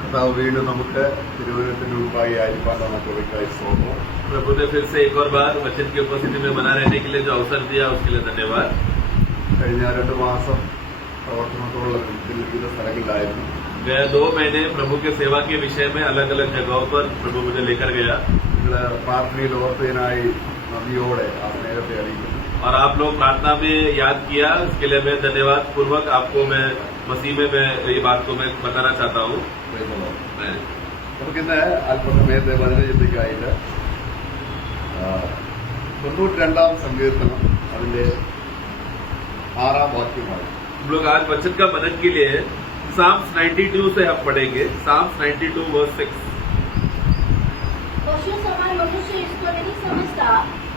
കർത്താവ് വീണ്ടും നമുക്ക് തിരുവനന്തപുരത്തിന് മുമ്പായി ആയിരിക്കാൻ നമുക്ക് വയ്ക്കായി തോന്നുന്നു. प्रभु ने फिर से एक और बार वचन की उपस्थिति में बना रहने के लिए जो अवसर दिया उसके लिए धन्यवाद। കഴിഞ്ഞ 2 മാസം പ്രവർത്തനത്തോടുള്ള വിവിധ സ്ഥലങ്ങളിലായിരുന്നു. गया 2 महीने प्रभु के सेवा के विषय में अलग अलग जगहों पर प्रभु मुझे लेकर गया। നിങ്ങള് പ്രാർത്ഥനയിൽ ഓർത്തതിനായി നന്ദിയോടെ ആ സ്നേഹത്തെ അറിയിക്കുന്നു. और आप लोग प्रार्थना में याद किया, इसके लिए मैं धन्यवाद पूर्वक आपको मैं मसीह में मैं ये बात को मैं बताना चाहता हूँ। നമുക്കിന്ന് അല്പസമയത്തെ വചനചിന്തയ്ക്കായിട്ട് 92-ാം സങ്കീർത്തനം അതിന്റെ 6-ാം വാക്യമാണ്. हम लोग आज वचन का मनन के लिए साम्स 92 से हम पढ़ेंगे। Psalms 92 verse 6। पशु समान मनुष्य इसको नहीं समझता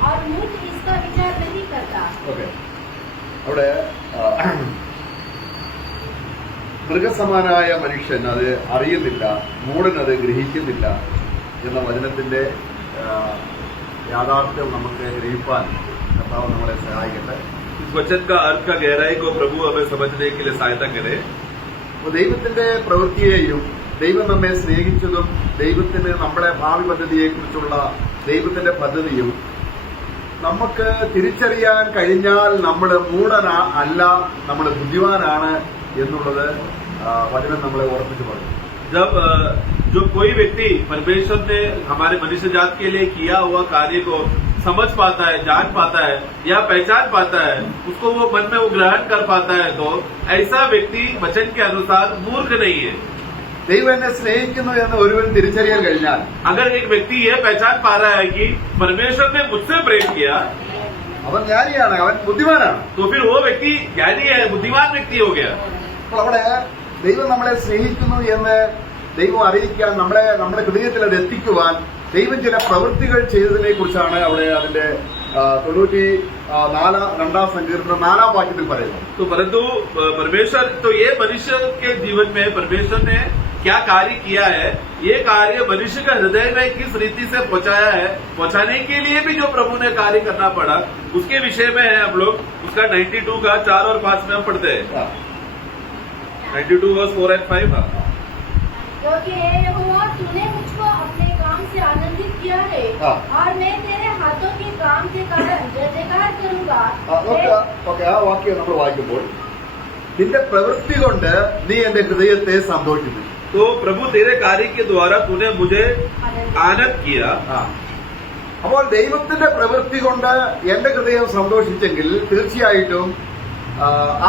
और मूर्ख इसका विचार नहीं करता। ഓക്കെ, അവിടെ മൃഗസമാനായ മനുഷ്യൻ അത് അറിയുന്നില്ല, മൂഢൻ അത് ഗ്രഹിക്കുന്നില്ല എന്ന വചനത്തിന്റെ യാഥാർത്ഥ്യം നമുക്ക് ഗ്രഹിക്കാൻ കർത്താവ് നമ്മളെ സഹായിക്കട്ടെ. इस वचन का अर्थ का गहराई को प्रभु हमें समझने के लिए सहायता करे। അപ്പോൾ ദൈവത്തിന്റെ പ്രവൃത്തിയെയും ദൈവം നമ്മെ സ്നേഹിച്ചതും ദൈവത്തിന് നമ്മുടെ ഭാവി പദ്ധതിയെക്കുറിച്ചുള്ള ദൈവത്തിന്റെ പദ്ധതിയും നമുക്ക് തിരിച്ചറിയാൻ കഴിഞ്ഞാൽ നമ്മൾ മൂഢനല്ല, നമ്മൾ ബുദ്ധിമാനാണ് എന്നുള്ളത് വചനം നമ്മളെ ഓർമ്മിച്ചു പറഞ്ഞു. जब जो कोई व्यक्ति परमेश्वर ने हमारे मनुष्य जात के लिए किया हुआ कार्य को समझ पाता है, जान पाता है या पहचान पाता है, उसको वो मन में वो ग्रहण कर पाता है, तो ऐसा व्यक्ति वचन के अनुसार मूर्ख नहीं है। ദൈവം എന്നെ സ്നേഹിക്കുന്നു എന്ന് ഒരുവൻ തിരിച്ചറിയാൻ കഴിഞ്ഞാൽ, अगर एक व्यक्ति ये पहचान पा रहा है कि परमेश्वर ने मुझसे प्रेम किया, അവൻ ജ്ഞാനിയാണ്, അവൻ ബുദ്ധിമാനാണ്. तो फिर वो व्यक्ति ज्ञानी है, बुद्धिमान व्यक्ति हो गया। അപ്പോൾ അവിടെ ദൈവം നമ്മളെ സ്നേഹിക്കുന്നു എന്ന് ദൈവം അറിയിക്കാൻ, നമ്മുടെ ഹൃദയത്തിൽ അത് എത്തിക്കുവാൻ ദൈവം ചില പ്രവൃത്തികൾ ചെയ്തതിനെ കുറിച്ചാണ് അവിടെ അതിന്റെ 92-ാം സങ്കീർത്തനം 4-ാം വാക്യത്തിൽ പറയുന്നത്. तो परंतु परमेश्वर तो ये मनुष्य के जीवन में परमेश्वर ने क्या कार्य किया है, ये कार्य मनुष्य का हृदय में किस रीति से पहुंचाया है, पहुंचाने के लिए भी जो प्रभु ने कार्य करना पड़ा, उसके विषय में है हम लोग। उसका 92 का 4 और 5 में हम पढ़ते हैं। 92 वर्स 4 और 5। क्योंकि हे यहोवा, तूने मुझको अपने काम से आनंदित किया है और मैं तेरे हाथों के काम के कारण जय जयकार करूंगा। ഓക്കെ, ആ വാക്യം നമ്മൾ വായിക്കുമ്പോൾ നിന്റെ പ്രവൃത്തി കൊണ്ട് നീ എന്റെ ഹൃദയത്തെ സന്തോഷിപ്പിച്ചു. तो प्रभु तेरे कार्य के द्वारा तूने मुझे आनंद किया। അപ്പോൾ ദൈവത്തിന്റെ പ്രവൃത്തി കൊണ്ട് എന്റെ ഹൃദയം സന്തോഷിച്ചെങ്കിൽ തീർച്ചയായിട്ടും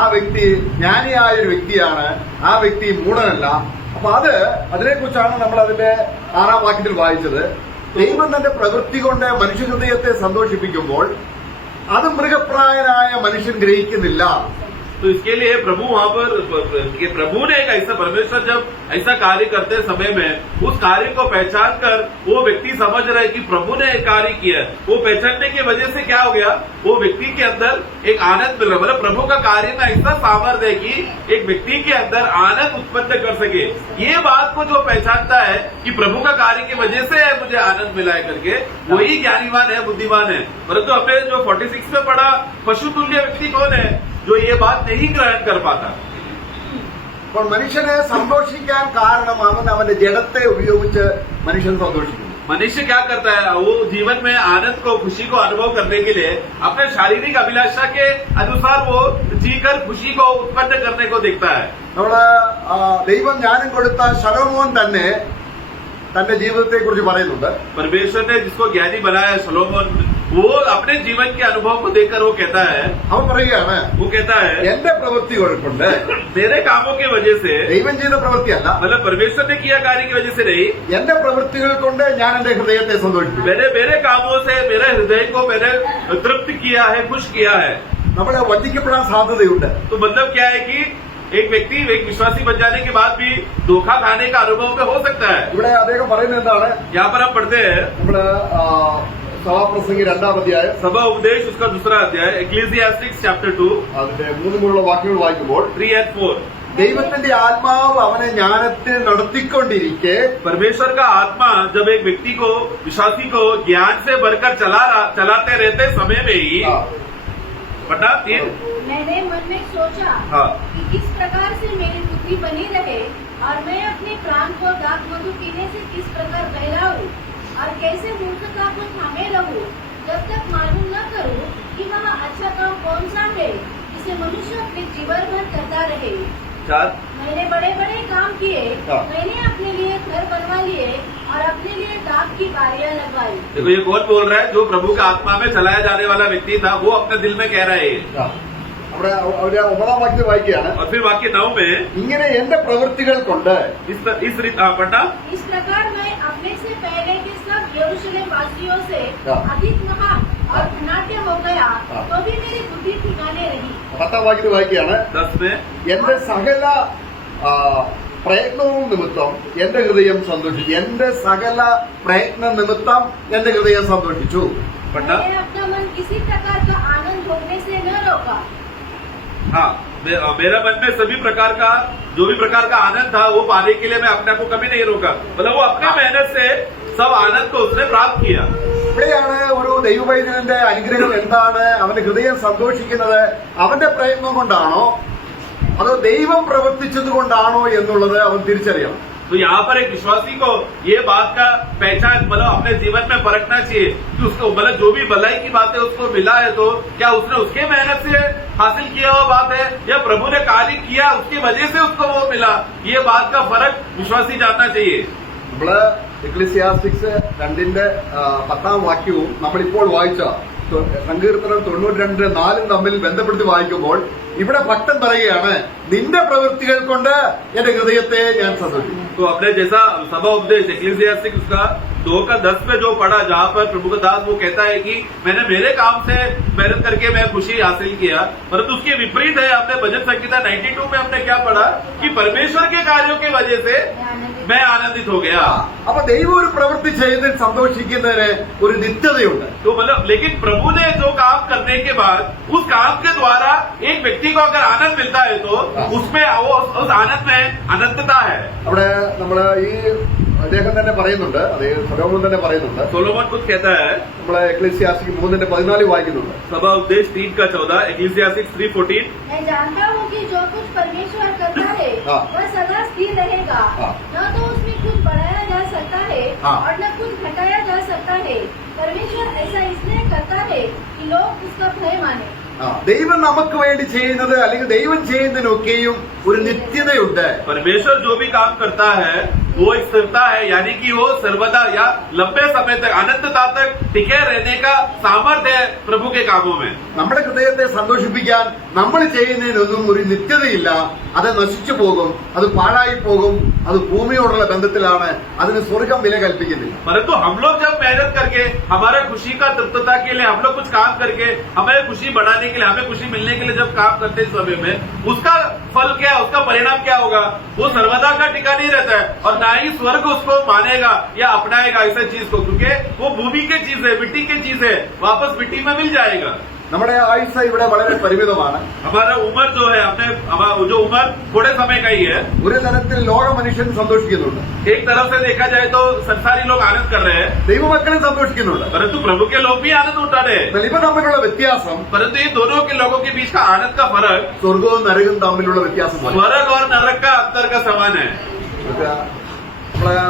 ആ വ്യക്തി ജ്ഞാനിയായ ഒരു വ്യക്തിയാണ്, ആ വ്യക്തി മൂഢനല്ല. അപ്പൊ അതിനെക്കുറിച്ചാണ് നമ്മൾ അതിന്റെ 6-ാം വാക്യത്തിൽ വായിച്ചത്. ദൈവം തന്റെ പ്രവൃത്തി കൊണ്ട് മനുഷ്യ ഹൃദയത്തെ സന്തോഷിപ്പിക്കുമ്പോൾ അത് മൃഗപ്രായനായ മനുഷ്യൻ ഗ്രഹിക്കുന്നില്ല. तो इसके लिए प्रभु वहाँ पर प्रभु ने एक ऐसा, परमेश्वर जब ऐसा कार्य करते समय में उस कार्य को पहचान कर वो व्यक्ति समझ रहा है कि प्रभु ने एक कार्य किया है, वो पहचानने की वजह से क्या हो गया, वो व्यक्ति के अंदर एक आनंद मिल रहा, मतलब प्रभु का कार्य में ऐसा सामर्थ्य है कि एक व्यक्ति के अंदर आनंद उत्पन्न कर सके। ये बात को जो पहचानता है कि प्रभु का कार्य की वजह से मुझे आनंद मिला है करके, वही ज्ञानीवान है, बुद्धिमान है। परंतु हमने जो 46 में पढ़ा, पशु तुल्य व्यक्ति कौन है, जो ये बात नहीं ग्रहण कर पाता। അപ്പോൾ മനുഷ്യനെ സന്തോഷിക്കാൻ കാരണം അവന്റെ ജഡത്തെ ഉപയോഗിച്ച് മനുഷ്യൻ സന്തോഷിക്കുന്നു. मनुष्य क्या करता है, वो जीवन में आनंद को, खुशी को अनुभव करने के लिए अपने शारीरिक अभिलाषा के अनुसार वो जीकर खुशी को उत्पन्न करने को देखता है। നമ്മള് ദൈവം ജ്ഞാനം കൊടുത്ത ശലോമോൻ തന്നെ തന്റെ ജീവിതത്തെ കുറിച്ച് പറയുന്നുണ്ട്. परमेश्वर ने जिसको ज्ञानी बनाया सोलोमन, वो अपने जीवन के अनुभव को देखकर वो कहता है, അവൻ പറയുകയാണ്, वो कहता है എന്റെ പ്രവൃത്തികൾ കൊണ്ട്, मेरे कामों की वजह से, ദൈവം ചെയ്ത പ്രവൃത്തിയല്ല, मतलब परमेश्वर ने किया कार्य की वजह से नहीं, എന്റെ പ്രവൃത്തികൾ കൊണ്ട് ഞാൻ എന്റെ ഹൃദയത്തെ സന്തോഷിപ്പിച്ചു. मेरे कामों से मेरे हृदय को मैंने तृप्त किया है, खुश किया है। നമ്മളെ വഞ്ചിക്കപ്പെടാൻ സാധ്യതയുണ്ട്. तो मतलब क्या है कि एक व्यक्ति एक विश्वासी बन जाने के बाद भी धोखा खाने का अनुभव में हो सकता है। ഇവിടെ അദ്ദേഹം പറയുന്നത് എന്താണ്, यहाँ पर हम पढ़ते हैं നമ്മള് സഭാപ്രസംഗി 2-ാം അധ്യായം सभा उपदेश उसका 2रा अध्याय, Ecclesiastes chapter 2 അതിന്റെ 3 വാക്യങ്ങൾ വായിക്കുമ്പോൾ 3 and 4। ദൈവത്തിന്റെ ആത്മാവ് അവനെ ജ്ഞാനത്തിൽ നടത്തിക്കൊണ്ടിരിക്കെ, परमेश्वर का आत्मा जब एक व्यक्ति को, विश्वासी को ज्ञान से भरकर चलाते रहते समय में ही पढ़ना 3। मैंने मन में सोचा हाँ। कि किस प्रकार से मेरी बुद्धि बनी रहे और मैं अपने प्राण को दाख मधु पीने से किस प्रकार बहलाऊं और कैसे मूर्खता को थामे रहूं जब तक मालूम न करूं कि वह अच्छा काम कौन सा है जिसे मनुष्य अपने जीवन भर करता रहे। 4। मैंने बड़े बड़े काम किए, हाँ। मैंने अपने लिए घर बनवा लिए और अपने लिए डाक की बारियां लगवाई। देखो ये कौन बोल रहा है? जो प्रभु का आत्मा में चलाया जाने वाला व्यक्ति था वो अपने दिल में कह रहा है ये। അവിടെ അവര് 9ാം വാക്യത്തിൽ വായിക്കുകയാണ്, और फिर वाक्य 9 में ഇങ്ങനെ എന്റെ പ്രവൃത്തികൾ കൊണ്ട് पढ़ना इस प्रकार मैं अपने से पहले के सब यरूशलेम वासियों से हाँ। अधिक महान और धनाढ्य हो गया, हाँ। तो भी मेरी बुद्धि ठिकाने रही। 10ാം വാക്യത്തിൽ വായിക്കുകയാണ്, 10 में എന്റെ സകല പ്രയത്നവും നിമിത്തം എന്റെ ഹൃദയം സന്തോഷിച്ചു. എന്റെ സകല പ്രയത്ന നിമിത്തം എന്റെ ഹൃദയം സന്തോഷിച്ചു. पढ़ना मैंने अपना मन किसी प्रकार का आनंद भोगने से न रोका। हाँ, मेरा मन में सभी प्रकार का जो भी प्रकार का आनंद था वो पाने के लिए मैं अपने को कभी नहीं रोका। मतलब वो अपने मेहनत से सब आनंद को उसने प्राप्त किया। ഇവിടെയാണ് ഒരു ദൈവവൈദ്യന്റെ അനുഗ്രഹം എന്താണ്? അവന്റെ ഹൃദയം സന്തോഷിക്കുന്നത് അവന്റെ പ്രയത്നം കൊണ്ടാണോ അതോ ദൈവം പ്രവർത്തിച്ചത് കൊണ്ടാണോ എന്നുള്ളത് അവൻ തിരിച്ചറിയണം. तो यहाँ पर एक विश्वासी को ये बात का पहचान मतलब अपने जीवन में परखना चाहिए कि उसको मतलब जो भी भलाई की बात है उसको मिला है तो क्या उसने उसके मेहनत से हासिल किया हुआ बात है या प्रभु ने कार्य किया उसकी वजह से उसको वो मिला। ये बात का फर्क विश्वासी जानना चाहिए। നമ്മള് എക്ലിസിയാസ്റ്റിക്സ് 2ന്റെ 10ാം വാക്യവും നമ്മളിപ്പോൾ വായിച്ച സങ്കീർത്തനം 92:4 തമ്മിൽ ബന്ധപ്പെടുത്തി വായിക്കുമ്പോൾ ഇവിടെ ഭക്തൻ പറയുകയാണ്, നിന്റെ പ്രവൃത്തികൾ കൊണ്ട് എന്റെ ഹൃദയത്തെ ഞാൻ സന്തോഷിക്കും. तो अपने जैसा सभा उपदेश एक्लेसियास्टिक्स का 2:10 में जो पढ़ा जहाँ पर प्रभु का दास वो कहता है कि मैंने मेरे काम से मेहनत करके मैं खुशी हासिल किया, परंतु उसके विपरीत है हमने भजन संहिता 92 में हमने क्या पढ़ा कि परमेश्वर के कार्यों की वजह से मैं आनंदित हो गया। അപ്പൊ ദൈവം ഒരു പ്രവൃത്തി ചെയ്തതിൽ സന്തോഷിക്കുന്നതിന് ഒരു നിത്യതയുണ്ട്. तो मतलब लेकिन प्रभु ने जो काम करने के बाद उस काम के द्वारा एक व्यक्ति को अगर आनंद मिलता है तो उसमें उस आनंद में अनंतता है। അവിടെ നമ്മള് ഈ അദ്ദേഹം തന്നെ പറയുന്നുണ്ട്, അദ്ദേഹം സലോമോൻ തന്നെ പറയുന്നുണ്ട്, सोलोमन कुछ कहता है, നമ്മളെ എക്ലിസിയാസ്റ്റിക് 3:14 വായിക്കുന്നുണ്ട്. सभा उपदेश 3:14 एक्लेसियास्टिक्स 3:14 मैं जानता हूँ कि जो कुछ परमेश्वर करता है हाँ। वह सदा स्थिर रहेगा, हाँ। न तो उसमें कुछ बढ़ाया जा सकता है हाँ। और न कुछ घटाया जा सकता है। परमेश्वर ऐसा इसलिए करता है कि लोग उसका भय माने। ദൈവം നമുക്ക് വേണ്ടി ചെയ്യുന്നത് അല്ലെങ്കിൽ ദൈവം ചെയ്യുന്നതിനൊക്കെയും ഒരു നിത്യതയുണ്ട്. परमेश्वर जो भी काम करता है वो एक स्थिरता है, यानी कि वो सर्वदा या लंबे समय तक अनंतता तक टिके रहने का सामर्थ्य है प्रभु के कामों में। നമ്മുടെ ഹൃദയത്തെ സന്തോഷിപ്പിക്കാൻ നമ്മൾ ചെയ്യുന്നതിനൊന്നും ഒരു നിത്യതയില്ല. അത് നശിച്ചു പോകും, അത് പാഴായി പോകും, അത് ഭൂമിയോടുള്ള ബന്ധത്തിലാണ്, അതിന് സ്വർഗം വില കൽപ്പിക്കുന്നില്ല. परंतु हम लोग जब मेहनत करके हमारे खुशी का तृप्तता के लिए हम लोग कुछ काम करके हमें खुशी बढ़ाने के लिए हमें खुशी मिलने के लिए जब काम करते हैं समय में उसका फल क्या, उसका परिणाम क्या होगा? वो सर्वदा का टिका नहीं रहता है और ना ही स्वर्ग उसको मानेगा या अपनाएगा ऐसा चीज को, क्योंकि वो भूमि की चीज है, मिट्टी की चीज है, वापस मिट्टी में मिल जाएगा। നമ്മുടെ ആയുസ് ഇവിടെ വളരെ പരിമിതമാണ്. हमारा उम्र जो है जो उम्र थोड़े समय का ही है। ഒരു തരത്തിൽ ലോക മനുഷ്യൻ സന്തോഷിക്കുന്നുണ്ട്, एक तरफ से देखा जाए तो संसारी लोग आनंद कर रहे हैं, ദൈവമക്കളും സന്തോഷിക്കുന്നുണ്ട്. परंतु प्रभु के लोग भी आनंद उठा रहे हैं। എന്നാൽ ഇവ തമ്മിലുള്ള വ്യത്യാസം परंतु इन दोनों के लोगों के बीच का आनंद का फर्क സ്വർഗവും നരകവും തമ്മിലുള്ള വ്യത്യാസമാണ്. स्वर्ग और नरक का अंतर का समान है। നമ്മളെ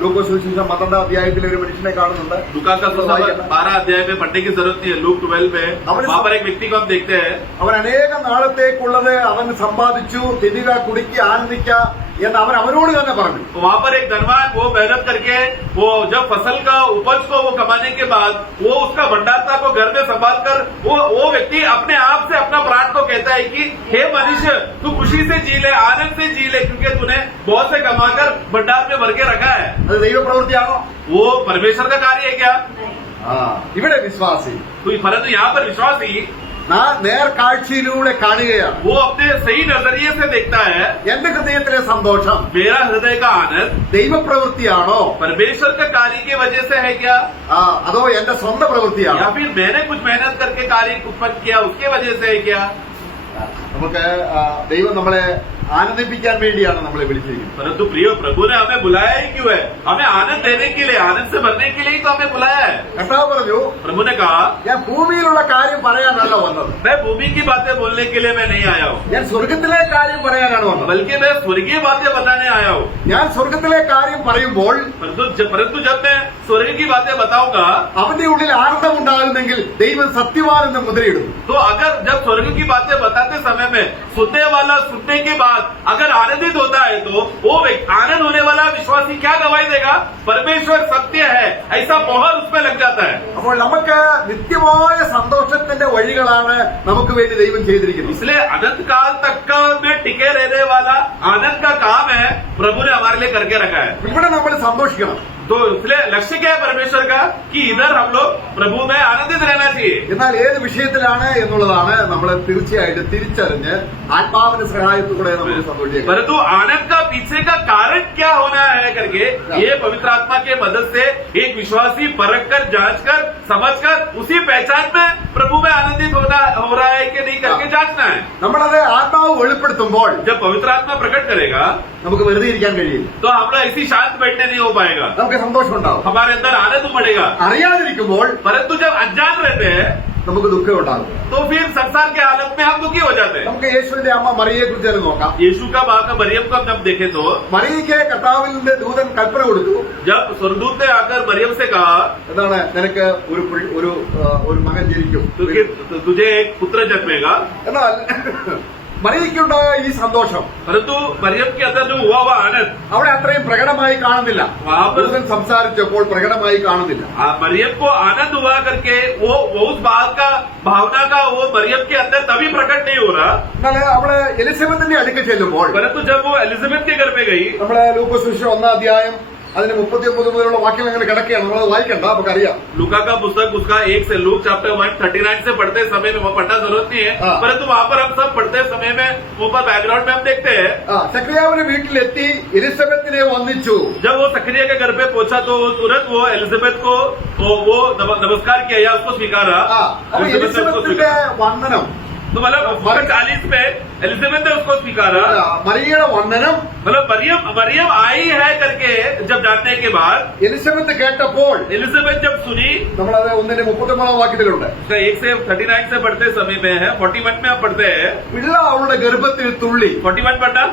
ലൂക്കോസ് സുവിശേഷം 12ാം അധ്യായത്തിൽ ഒരു മനുഷ്യനെ കാണുന്നുണ്ട്. लूका का सुसमाचार 12 अध्याय में पढ़ने की जरूरत नहीं है। लूक 12 में वहाँ पर एक व्यक्ति को हम देखते हैं, അവൻ അനേകം നാളത്തേക്കുള്ളത് അവൻ സമ്പാദിച്ചു, തിന്നുക കുടിക്കുക ആനന്ദിക്കുക എന്ന് അവൻ അവനോട് തന്നെ പറഞ്ഞു. तो वहाँ पर एक धनवान वो मेहनत करके वो जब फसल का उपज को वो कमाने के बाद वो उसका भंडारता को घर में संभाल कर वो व्यक्ति अपने आप से अपना प्राण को कहता है कि हे मनुष्य तू खुशी से जी ले, आनंद से जी ले, क्योंकि तूने बहुत से कमाकर भंडार में भर के रखा है। അത് ദൈവപ്രവൃത്തിയാണോ? वो परमेश्वर का कार्य है क्या? ഇവിടെ വിശ്വാസി परंतु यहाँ पर विश्वासी നേർക്കാഴ്ചയിലൂടെ കാണുകയാണ്. वो अपने सही नजरिए से देखता है, എന്റെ ഹൃദയത്തിലെ സന്തോഷം मेरा हृदय का आनंद ദൈവപ്രവൃത്തിയാണോ परमेश्वर का कार्य की वजह से है क्या, അതോ എന്റെ സ്വന്തം പ്രവൃത്തിയാണോ? या फिर मैंने कुछ मेहनत करके कार्य उत्पन्न किया उसके वजह से है क्या? നമുക്ക് ദൈവം നമ്മളെ ആനന്ദിപ്പിക്കാൻ വേണ്ടിയാണ് നമ്മളെ വിളിച്ചിരിക്കുന്നത്. परंतु प्रिय प्रभु ने हमें बुलाया ही क्यों है? हमें आनंद देने के लिए, आनंद से भरने के लिए ही तो हमें बुलाया है. കർത്താവ് പറഞ്ഞു, प्रभु ने कहा ഞാൻ ഭൂമിയിലുള്ള കാര്യം പറയാനല്ല വന്നത്, मैं भूमि की बातें बोलने के लिए मैं नहीं आया हूँ, ഞാൻ സ്വർഗത്തിലെ കാര്യം പറയാനാണ് വന്നത്. बल्कि मैं स्वर्गीय बातें बताने आया हूँ. ഞാൻ സ്വർഗത്തിലെ കാര്യം പറയുമ്പോൾ परंतु जब मैं स्वर्ग की बातें बताऊंगा അവന്റെ ഉള്ളിൽ ആനന്ദമുണ്ടാകുന്നെങ്കിൽ ദൈവം സത്യവാൻ എന്ന് മുദ്രയിടും. तो अगर जब स्वर्ग की बातें बताते समय में सुनने वाला सुनने के बाद अगर आनंदित होता है तो वो आनंद होने वाला विश्वासी क्या गवाही देगा? परमेश्वर सत्य है, ऐसा मोहर उसमें लग जाता है. അപ്പോൾ നമുക്ക് നിത്യമായ സന്തോഷത്തിന്റെ വഴികളാണ് നമുക്ക് വേണ്ടി ദൈവം ചെയ്തിരിക്കുന്നത്. इसलिए अनंत काल तक का में टिके रहने वाला आनंद का काम है प्रभु ने हमारे लिए करके रखा है. ഇവിടെ നമ്മൾ സന്തോഷിക്കണം. तो इसलिए लक्ष्य क्या है परमेश्वर का? कि इधर हम लोग प्रभु में आनंदित रहना चाहिए. എന്നാൽ ഏത് വിഷയത്തിലാണ് എന്നുള്ളതാണ് നമ്മൾ തീർച്ചയായിട്ടും തിരിച്ചറിഞ്ഞ് ആത്മാവിന്റെ സഹായത്തോടെ നമ്മൾ സന്തോഷിക്കുക. परंतु आनंद का पीछे का कारण क्या होना है करके ये पवित्र आत्मा के मदद से एक विश्वासी परख कर, जांच कर, समझ कर उसी पहचान में प्रभु में आनंदित हो रहा है कि नहीं करके जांचना है. നമ്മളത് ആത്മാവ് വെളിപ്പെടുത്തുമ്പോൾ जब पवित्र आत्मा प्रकट करेगा നമുക്ക് വെറുതെ ഇരിക്കാൻ കഴിയില്ല. तो हम लोग ऐसी शांत बैठने नहीं हो पाएगा, നമുക്ക് സന്തോഷം ഉണ്ടാവും. हमारे अंदर आनंद उमड़ेगा. അറിയാതിരിക്കുമ്പോൾ परंतु जब अनजान रहते हैं നമുക്ക് ദുഃഖം ഉണ്ടാകും. तो फिर संसार के हालत में हम दुखी हो जाते हैं. നമുക്ക് യേശുവിന്റെ അമ്മ മറിയയെ കുറിച്ച് തന്നെ നോക്കാം. यीशु का माँ का मरियम को हम जब देखे तो മറിയയ്ക്ക് കർത്താവിന്റെ ദൂതൻ കൽപ്പന കൊടുത്തു, जब स्वर्गदूत ने आकर मरियम से कहा എന്താണ്, നിനക്ക് ഒരു മകൻ ജനിക്കും. तुझे एक पुत्र जन्मेगा. എന്നാൽ മറിയയ്ക്കുണ്ടായ ഈ സന്തോഷം परंतु मरियम के अंदर जो हुआ हुआ आनंद അവിടെ അത്രയും പ്രകടമായി കാണുന്നില്ല. ദൂതൻ സംസാരിച്ചപ്പോൾ പ്രകടമായി കാണുന്നില്ല. मरियम को आनंद हुआ करके वो उस बात का भावना का वो मरियम के अंदर तभी प्रकट नहीं हो रहा. എന്നാൽ അവള് എലിസബത്തിന്റെ അടുക്ക ചെല്ലുമ്പോൾ परंतु जब वो एलिजाबेथ के घर पे गई, നമ്മള് ലൂക്കോസ് സുവിശേഷം 1-ാം അധ്യായം അതിന് 39 മുതലുള്ള വാക്യം അങ്ങനെ കിടക്കുകയാണ്, നമ്മളത് വായിക്കണ്ട, നമുക്കറിയാം. लूका का पुस्तक उसका 1 से लूक चैप्टर 139 से पढ़ते समय में वो पढ़ना जरूरत नहीं है. हाँ. परंतु वहाँ पर हम सब पढ़ते समय में ऊपर बैकग्राउंड में हम देखते हैं സെക്രിയാവിന്റെ വീട്ടിലെത്തി എലിസബത്തിനെ വന്ദിച്ചു. जब वो सक्रिया के घर पे पहुंचा तो वो तुरंत वो एलिजाबेथ को वो नमस्कार किया या उसको स्वीकारा. അപ്പൊ एलिजाबेथ ने उसको എലിസബത്തിന്റെ स्वीकारा. വന്ദനം, तो मतलब 40 में एलिजाबेथ ने उसको स्वीकारा. മറിയയുടെ വന്ദനം मतलब मरियम आई है करके जब जानने के बाद എലിസബത്ത് കേട്ടപ്പോൾ एलिजाबेथ जब सुनी, നമ്മളത് 1-ാം വാക്യത്തിലുണ്ട്, उसका 1 से 39 से पढ़ते समय में है, 41 में आप पढ़ते हैं. പിള്ള അവളുടെ ഗർഭത്തിൽ തുള്ളി. 41 पढ़ना.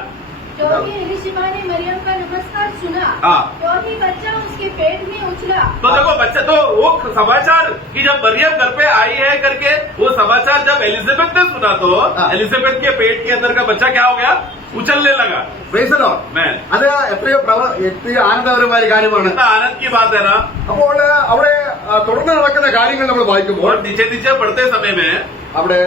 क्योंकि एलिशिबा ने मरियम का नमस्कार सुना, हाँ. क्योंकि बच्चा उसके पेट में उछला. तो देखो बच्चा, तो वो समाचार कि जब मरियम घर पे आई है करके वो समाचार जब एलिजाबेथ ने सुना तो हाँ. एलिजाबेथ के पेट के अंदर का बच्चा क्या हो गया? उछलने लगा. Praise the Lord. मैं അത് എത്രയോ ആനന്ദകരമായ കാര്യമാണ്. इतना आनंद की बात है ना. അപ്പോൾ അവിടെ തുടർന്ന് നടക്കുന്ന കാര്യങ്ങൾ നമ്മൾ വായിക്കുമ്പോൾ और नीचे नीचे पढ़ते समय में അവിടെ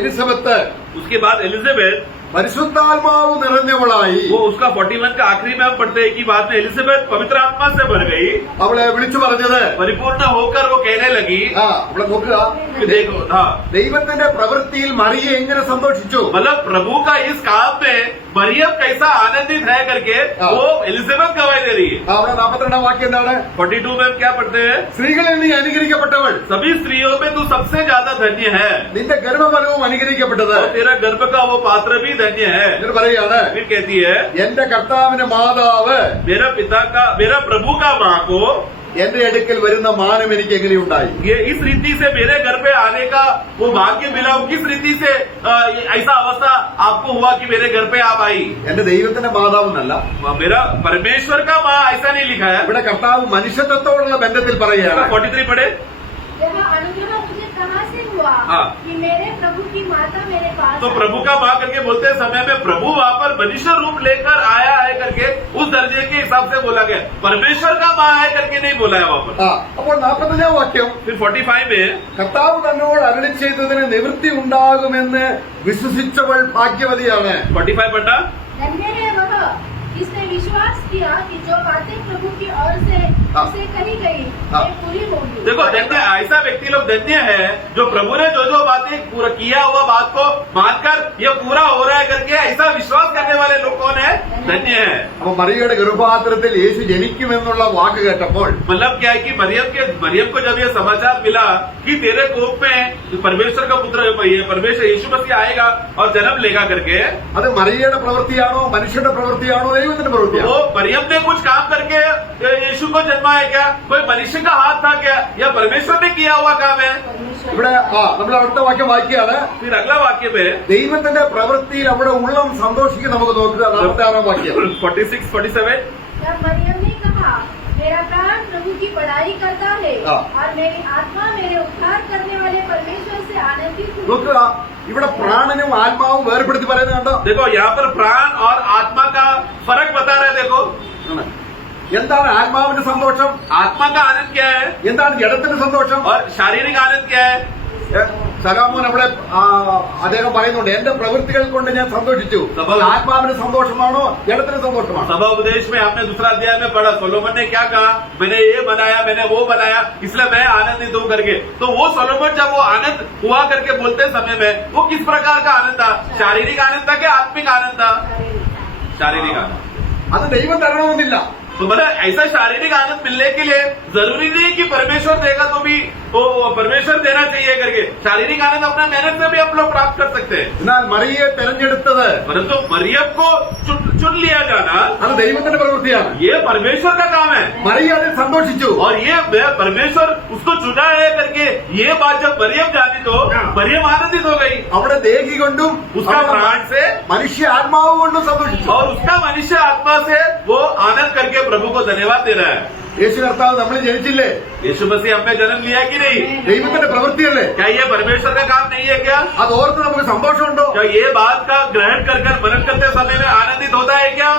എലിസബത്ത് उसके बाद एलिजाबेथ പരിശുദ്ധാത്മാവ് നിറഞ്ഞവളായി. वो उसका 41 का आखिरी में हम पढ़ते हैं कि बाद में एलिजाबेथ पवित्र आत्मा से भर गई. അവളെ വിളിച്ചു പറഞ്ഞത്, परिपूर्ण होकर वो कहने लगी അവിടെ നോക്കുക, कि देखो, हाँ, ദൈവത്തിന്റെ പ്രവൃത്തിയിൽ മറിയ എങ്ങനെ സന്തോഷിച്ചു. मतलब प्रभु का इस काम में मरियम कैसा आनंदित है करके हाँ. वो एलिजाबेथ गवाही दे रही है. അവിടെ 42-ാം വാക്യം എന്താണ്, 42 में हम क्या पढ़ते हैं? സ്ത്രീകളിൽ നീ അനുഗ്രഹിക്കപ്പെട്ടവൾ, सभी स्त्रियों में तू सबसे ज्यादा धन्य है നിന്റെ ഗർഭഫലവും അനുഗ്രഹിക്കപ്പെട്ടത്. और तेरा गर्भ का वो पात्र भी धन्य है. എന്നിട്ട് പറയാണ്, फिर कहती है എന്റെ കർത്താവിന്റെ മാതാവ് मेरा प्रभु का माँ को എന്റെ അടുക്കൽ വരുന്ന മാനം എനിക്ക് എങ്ങനെയുണ്ടായി. ये इस रीति से मेरे घर पे आने का वो भाग्य मिला. किस रीति से ऐसा अवस्था आपको हुआ कि मेरे घर पे आप आई? എന്റെ ദൈവത്തിന്റെ മാതാവ് എന്നല്ല, मेरा परमेश्वर का माँ ऐसा नहीं लिखा है. ഇവിടെ കർത്താവ് മനുഷ്യത്വത്തോടുള്ള ബന്ധത്തിൽ പറയുകയാണ്. 43 पढ़े. यह अनुग्रह मुझे कहाँ से हुआ हाँ. कि मेरे प्रभु की माता मेरे पास तो आई? प्रभु का माँ करके बोलते समय में प्रभु वहाँ पर मनुष्य रूप लेकर आया है करके उस दर्जे के हिसाब से बोला गया. परमेश्वर का माँ है करके नहीं बोला है वहाँ पर. അപ്പോൾ 45-ാം വാക്യം, फिर 45 में കർത്താവ് തന്നോട് അരുളി ചെയ്തതിന് നിവൃത്തി ഉണ്ടാകുമെന്ന് വിശ്വസിച്ചവൾ ഭാഗ്യവതിയാണ്. 45 पढ़ना. धन्य है वह इसने विश्वास किया कि जो बातें प्रभु की ओर से हाँ। उसे कही गई हाँ। वे पूरी होंगी। देखो धन्य ऐसा व्यक्ति लोग धन्य है जो प्रभु ने जो जो बातें पूरा किया हुआ बात को मानकर ये पूरा हो रहा है करके ऐसा विश्वास करने वाले लोग कौन है? धन्य है। അപ്പൊ മറിയയുടെ ഗർഭപാത്രത്തിൽ യേശു ജനിക്കുമെന്നുള്ള വാക്ക് കേട്ടപ്പോൾ मतलब क्या है कि मरियम को जब ये समाचार मिला कि तेरे कोख में परमेश्वर का पुत्र परमेश्वर यीशु मसीह आएगा और जन्म लेगा करके, അത് മറിയയുടെ പ്രവൃത്തിയാണോ മനുഷ്യന്റെ പ്രവൃത്തിയാണോ ദൈവത്തിന്റെ പ്രവൃത്തിയാണോ? वो मरियम ने कुछ काम करके यीशु को जन्माया क्या? कोई मनुष्य का हाथ था क्या या परमेश्वर ने किया हुआ काम है? परमेश्वर ഇവിടെ നമ്മൾ അടുത്ത വാക്യം വായിക്കുകയാണ്. फिर अगला वाक्य में ദൈവത്തിന്റെ പ്രവൃത്തിയിൽ അവിടെ ഉള്ളം സന്തോഷിക്കും. നമുക്ക് നോക്കുക 46 വാക്യം. 46-47 तब मरियम ने कहा, मेरा प्राण प्रभु की बड़ाई करता है हाँ। और मेरी आत्मा मेरे उद्धार करने वाले परमेश्वर से आनंदित हुई। നോക്കുക, ഇവിടെ പ്രാണനും ആത്മാവും വേർപെടുത്തി പറയുന്നത് കണ്ടോ? देखो यहाँ पर प्राण और आत्मा का फर्क बता रहे हैं। देखो എന്താണ് ആത്മാവിന്റെ സന്തോഷം? आत्मा का आनंद क्या है എന്താണ് ജഡത്തിന്റെ സന്തോഷം? और शारीरिक आनंद क्या है? സലോമോൻ അവിടെ അദ്ദേഹം പറയുന്നുണ്ട്, എന്റെ പ്രവൃത്തികൾ കൊണ്ട് ഞാൻ സന്തോഷിച്ചു. സഭ- ആത്മാവിന്റെ സന്തോഷമാണോ ജഡത്തിന്റെ സന്തോഷമാണോ? सभा उपदेश में आपने दूसरा अध्याय में पढ़ा, सोलोमन ने क्या कहा? मैंने ये बनाया, मैंने वो बनाया, इसलिए मैं आनंदित हूँ करके। तो वो सोलोमन जब वो आनंद हुआ करके बोलते समय में वो किस प्रकार का आनंद था? शारीरिक आनंद था कि आत्मिक आनंद था? शारीरिक आनंद। അത് ദൈവം തരണമെന്നില്ല. तो मतलब ऐसा शारीरिक आनंद मिलने के लिए जरूरी नहीं कि परमेश्वर देगा तो भी वो परमेश्वर देना चाहिए करके। शारीरिक आनंद अपना मेहनत से भी हम लोग प्राप्त कर सकते हैं। എന്നാൽ മറിയയെ തെരഞ്ഞെടുത്തത് परंतु मरियम को चुन लिया जाना അത് ദൈവത്തിന്റെ പ്രവൃത്തിയാണ്. ये परमेश्वर का काम है മറിയ അതിൽ സന്തോഷിച്ചു. और ये परमेश्वर उसको चुना है करके ये बात जब मरियम जानी तो मरियम आनंदित हो गई അവിടെ ദേഹി കൊണ്ടും उसका प्राण से മനുഷ്യ ആത്മാവ് കൊണ്ടും സന്തോഷിച്ചു. और उसका मनुष्य आत्मा से वो आनंद करके प्रभु को धन्यवाद दे रहा है। യേശു കർത്താവ് നമ്മൾ ജനിച്ചില്ലേ? यीशु मसीह हमें जन्म लिया कि नहीं? ദൈവത്തിന്റെ പ്രവൃത്തിയല്ലേ? क्या ये परमेश्वर का काम नहीं है क्या? അത് ഓർത്ത് നമുക്ക് സന്തോഷമുണ്ടോ? क्या ये बात का ग्रहण कर मनन करते समय में आनंदित होता है क्या?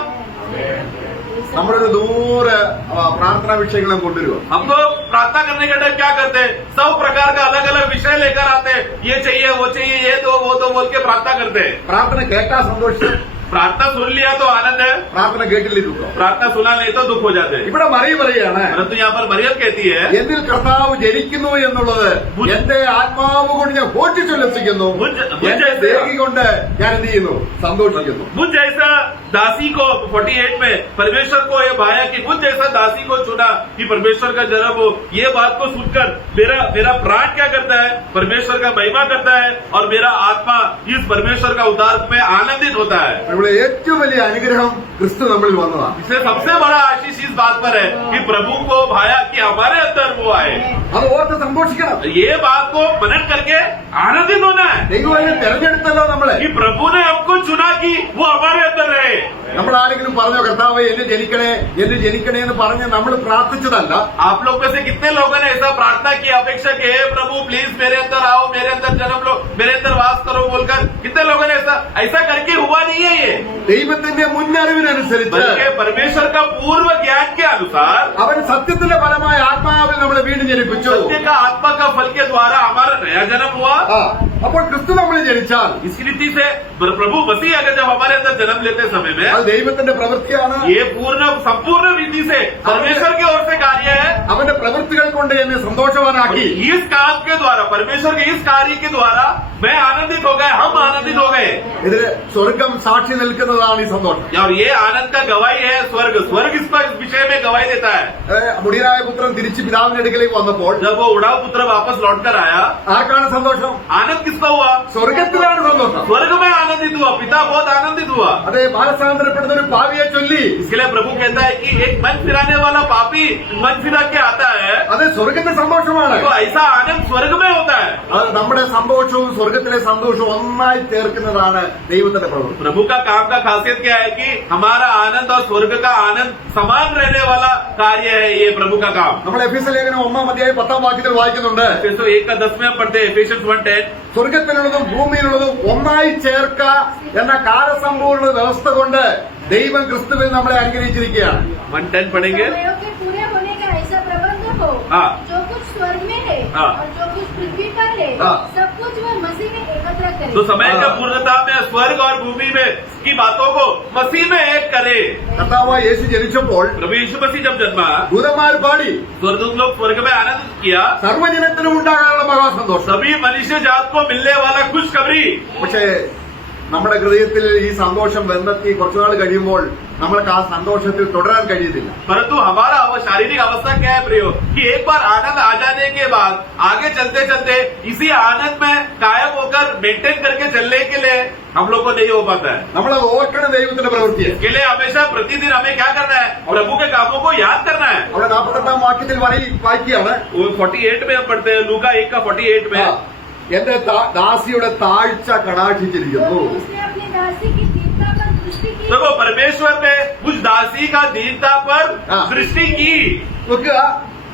നമ്മളൊരു 100 പ്രാർത്ഥനാ വിഷയങ്ങളും കൊണ്ടുവരുക. हम तो प्रार्थना करने के टाइम क्या करते हैं? सब प्रकार का अलग अलग विषय लेकर आते हैं, ये चाहिए वो चाहिए ये तो वो तो बोल के प्रार्थना करते हैं। പ്രാർത്ഥന കേട്ടാ സന്തോഷം, प्रार्थना सुन लिया तो आनंद है, പ്രാർത്ഥന കേട്ടില്ലേ ദുഃഖം. प्रार्थना सुना नहीं तो दुख हो जाते हैं। ഇവിടെ മറിയ പറയാണ്, परंतु यहाँ पर मरियम कहती है എന്നിൽ കർത്താവ് ജനിക്കുന്നു എന്നുള്ളത് എന്റെ ആത്മാവ് കൊണ്ട് ഞാൻ ഘോഷിച്ചുല്ലസിക്കുന്നു. എന്റെ ദേഹി കൊണ്ട് ഞാൻ എന്ത് ചെയ്യുന്നു? സന്തോഷിക്കുന്നു. मुझ जैसा दासी को 48 में परमेश्वर को ये भाया कि मुझ जैसा दासी को चुना कि परमेश्वर का जन्म हो। ये बात को सुनकर मेरा प्राण क्या करता है? परमेश्वर का महिमा करता है और मेरा आत्मा इस परमेश्वर का उद्धार में आनंदित होता है। ഇവിടെ ഏറ്റവും വലിയ അനുഗ്രഹം ക്രിസ്തു നമ്മളിൽ വന്നതാണ്. इसलिए सबसे बड़ा आशीष इस बात पर है कि प्रभु को भाया कि हमारे अंदर वो आए। അത് ഓർത്ത് സന്തോഷിക്കണം. ये बात को मनन करके आनंदित होना है ദൈവം അതിനെ തെരഞ്ഞെടുത്തല്ലോ നമ്മളെ. कि प्रभु ने हमको चुना कि वो हमारे अंदर रहे। നമ്മൾ ആരെങ്കിലും പറഞ്ഞോ കർത്താവേ എന്നെ ജനിക്കണേ എന്ന് പറഞ്ഞ് നമ്മൾ പ്രാർത്ഥിച്ചതല്ല. आप लोग में से कितने लोगों ने ऐसा प्रार्थना की, अपेक्षा की, हे प्रभु प्लीज मेरे अंदर आओ, मेरे अंदर जन्म लो, मेरे अंदर वास करो बोलकर कितने लोगों ने ऐसा करके हुआ नहीं है। ये ദൈവത്തിന്റെ മുന്നറിവിനനുസരിച്ച് बल्कि परमेश्वर का पूर्व ज्ञान के अनुसार അവൻ സത്യത്തിന്റെ ഫലമായ ആത്മാവിൽ നമ്മളെ വീണ്ടും ജനിപ്പിച്ചു. सत्य का आत्मा का फल के द्वारा हमारा नया जन्म हुआ। ആ, അപ്പോൾ ക്രിസ്തു നമ്മൾ ജനിച്ചാൽ इस रीति से प्रभु मसीह अगर जब हमारे अंदर जन्म लेते समय में അത് ദൈവത്തിന്റെ പ്രവൃത്തിയാണ്. ये संपूर्ण रीति से परमेश्वर की ओर से कार्य है। അവന്റെ പ്രവൃത്തികൾ കൊണ്ട് എന്നെ സന്തോഷവാനാക്കി. इस काम के द्वारा परमेश्वर के इस कार्य के द्वारा मैं आनंदित हो गए, हम आनंदित हो गए। ഇതിന് സ്വർഗം സാക്ഷി നിൽക്കുന്നതാണ് ഈ സന്തോഷം. और ये आनंद का गवाही है स्वर्ग इसका इस विषय में गवाही देता है। മുടിയനായ പുത്രൻ തിരിച്ച് പിതാവിന്റെ അടുക്കലേക്ക് വന്നപ്പോൾ जब वो उड़ाव पुत्र वापस लौट कर आया, ആർക്കാണ് സന്തോഷം? आनंद किसका हुआ? സ്വർഗത്തിലാണ് സന്തോഷം. स्वर्ग में आनंदित हुआ, पिता बहुत आनंदित हुआ। അതെ, മാനസാന്തരപ്പെടുന്ന ഒരു പാപിയെ ചൊല്ലി इसके लिए प्रभु कहता है कि एक मन फिराने वाला पापी मन फिरा के आता है അത് സ്വർഗത്തിന്റെ സന്തോഷമാണ്. तो ऐसा आनंद स्वर्ग में होता है। അത് നമ്മുടെ സന്തോഷവും സ്വർഗത്തിലെ സന്തോഷവും ഒന്നായി ചേർക്കുന്നതാണ് ദൈവത്തിന്റെ പ്രവൃത്തി. प्रभु का काम का खासियत क्या है कि हमारा आनंद और स्वर्ग का आनंद समान रहने वाला कार्य है ये प्रभु का काम। നമ്മൾ എഫീസ ലേഖനം 1:10 വായിക്കുന്നുണ്ട്. तो 1 का 10 में हम पढ़ते हैं Ephesians 1:10 സ്വർഗത്തിലുള്ളതും ഭൂമിയിലുള്ളതും ഒന്നായി ചേർക്ക എന്ന കാലസമ്പൂർണ്ണ വ്യവസ്ഥ കൊണ്ട് ദൈവം ക്രിസ്തുവിൽ നമ്മളെ അനുഗ്രഹിച്ചിരിക്കുകയാണ്. 1:10 पढ़ेंगे। समयों के पूरे होने का ऐसा प्रबंध हो हाँ। जो कुछ स्वर्ग में है हाँ। और जो कुछ पृथ्वी पर है हाँ। सब कुछ वह मसीह में एकत्र करे। तो समय का हाँ। पूर्णता में स्वर्ग और भूमि में की बातों को मसीह में एक करे। കർത്താവായ യേശു ജനിച്ചപ്പോൾ प्रभु यीशु मसीह जब जन्मा, ദൂതന്മാർ പാടി स्वर्गदूत लोग स्वर्ग में आनंद किया, സർവ്വജനത്തിനും ഉണ്ടാകാനുള്ള മഹാസന്തോഷം. सभी मनुष्य जात को मिलने वाला खुशखबरी। പക്ഷേ നമ്മുടെ ഹൃദയത്തിൽ ഈ സന്തോഷം ബന്ധത്തി കുറച്ചുനാൾ കഴിയുമ്പോൾ നമ്മൾക്ക് ആ സന്തോഷത്തിൽ തുടരാൻ കഴിയുന്നില്ല. परंतु हमारा शारीरिक अवस्था क्या है प्रियो, कि एक बार आनंद आ जाने के बाद आगे चलते चलते इसी आनंद में कायम होकर मेंटेन करके चलने के लिए हम लोग को नहीं हो पाता है। നമ്മളത് ഓർക്കണം ദൈവത്തിന്റെ പ്രവൃത്തിയെ. इसके लिए हमेशा प्रतिदिन हमें क्या करना है, प्रभु के कामों को याद करना है। അവിടെ 48 വാക്യത്തിൽ വായിക്കുകയാണ്, वो 48 में हम पढ़ते हैं, लूका 1 का 48 में, എന്റെ ദാസിയുടെ താഴ്ച കടാക്ഷിച്ചിരിക്കുന്നു. क्योंकि उसने अपनी दासी की दीनता पर दृष्टि की। देखो परमेश्वर ने उस दासी का दीनता पर हाँ। दृष्टि की। നോക്കുക,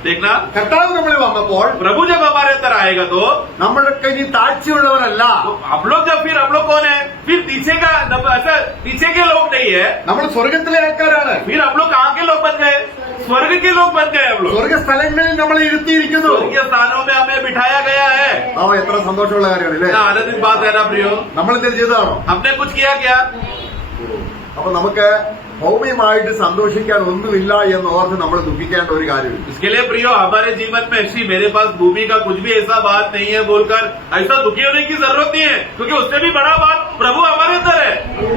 देखना, കർത്താവ് നമ്മളിൽ വന്നപ്പോൾ प्रभु जब हमारे अंदर आएगा तो നമ്മൾക്ക് ഇനി താഴ്ചയുള്ളവരല്ല. हम लोग जब फिर हम लोग कौन है, फिर पीछे का ऐसा पीछे के लोग नहीं है, നമ്മൾ സ്വർഗത്തിലെ ആൾക്കാരാണ്. फिर हम लोग कहाँ के लोग बन गए, स्वर्ग के लोग बन गए हम लोग। സ്വർഗസ്ഥലങ്ങളിൽ നമ്മളെ ഇരുത്തിയിരിക്കുന്നു. स्वर्गीय स्थानों में हमें बिठाया गया है। എത്ര സന്തോഷമുള്ള കാര്യമാണ് അല്ലേ? कितना आनंदित बात है ना प्रियो। നമ്മൾ എന്തെങ്കിലും ചെയ്തതാണോ? हमने कुछ किया क्या? അപ്പൊ നമുക്ക് ഭൗമികമായിട്ട് സന്തോഷിക്കാൻ ഒന്നുമില്ല എന്ന് ഓർത്ത് നമ്മൾ ദുഃഖിക്കേണ്ട ഒരു കാര്യമില്ല. इसके लिए प्रियो हमारे जीवन में ऐसी मेरे पास भूमि का कुछ भी ऐसा बात नहीं है बोलकर ऐसा दुखी होने की जरूरत नहीं है, क्योंकि उससे भी बड़ा बात प्रभु हमारे अंदर है।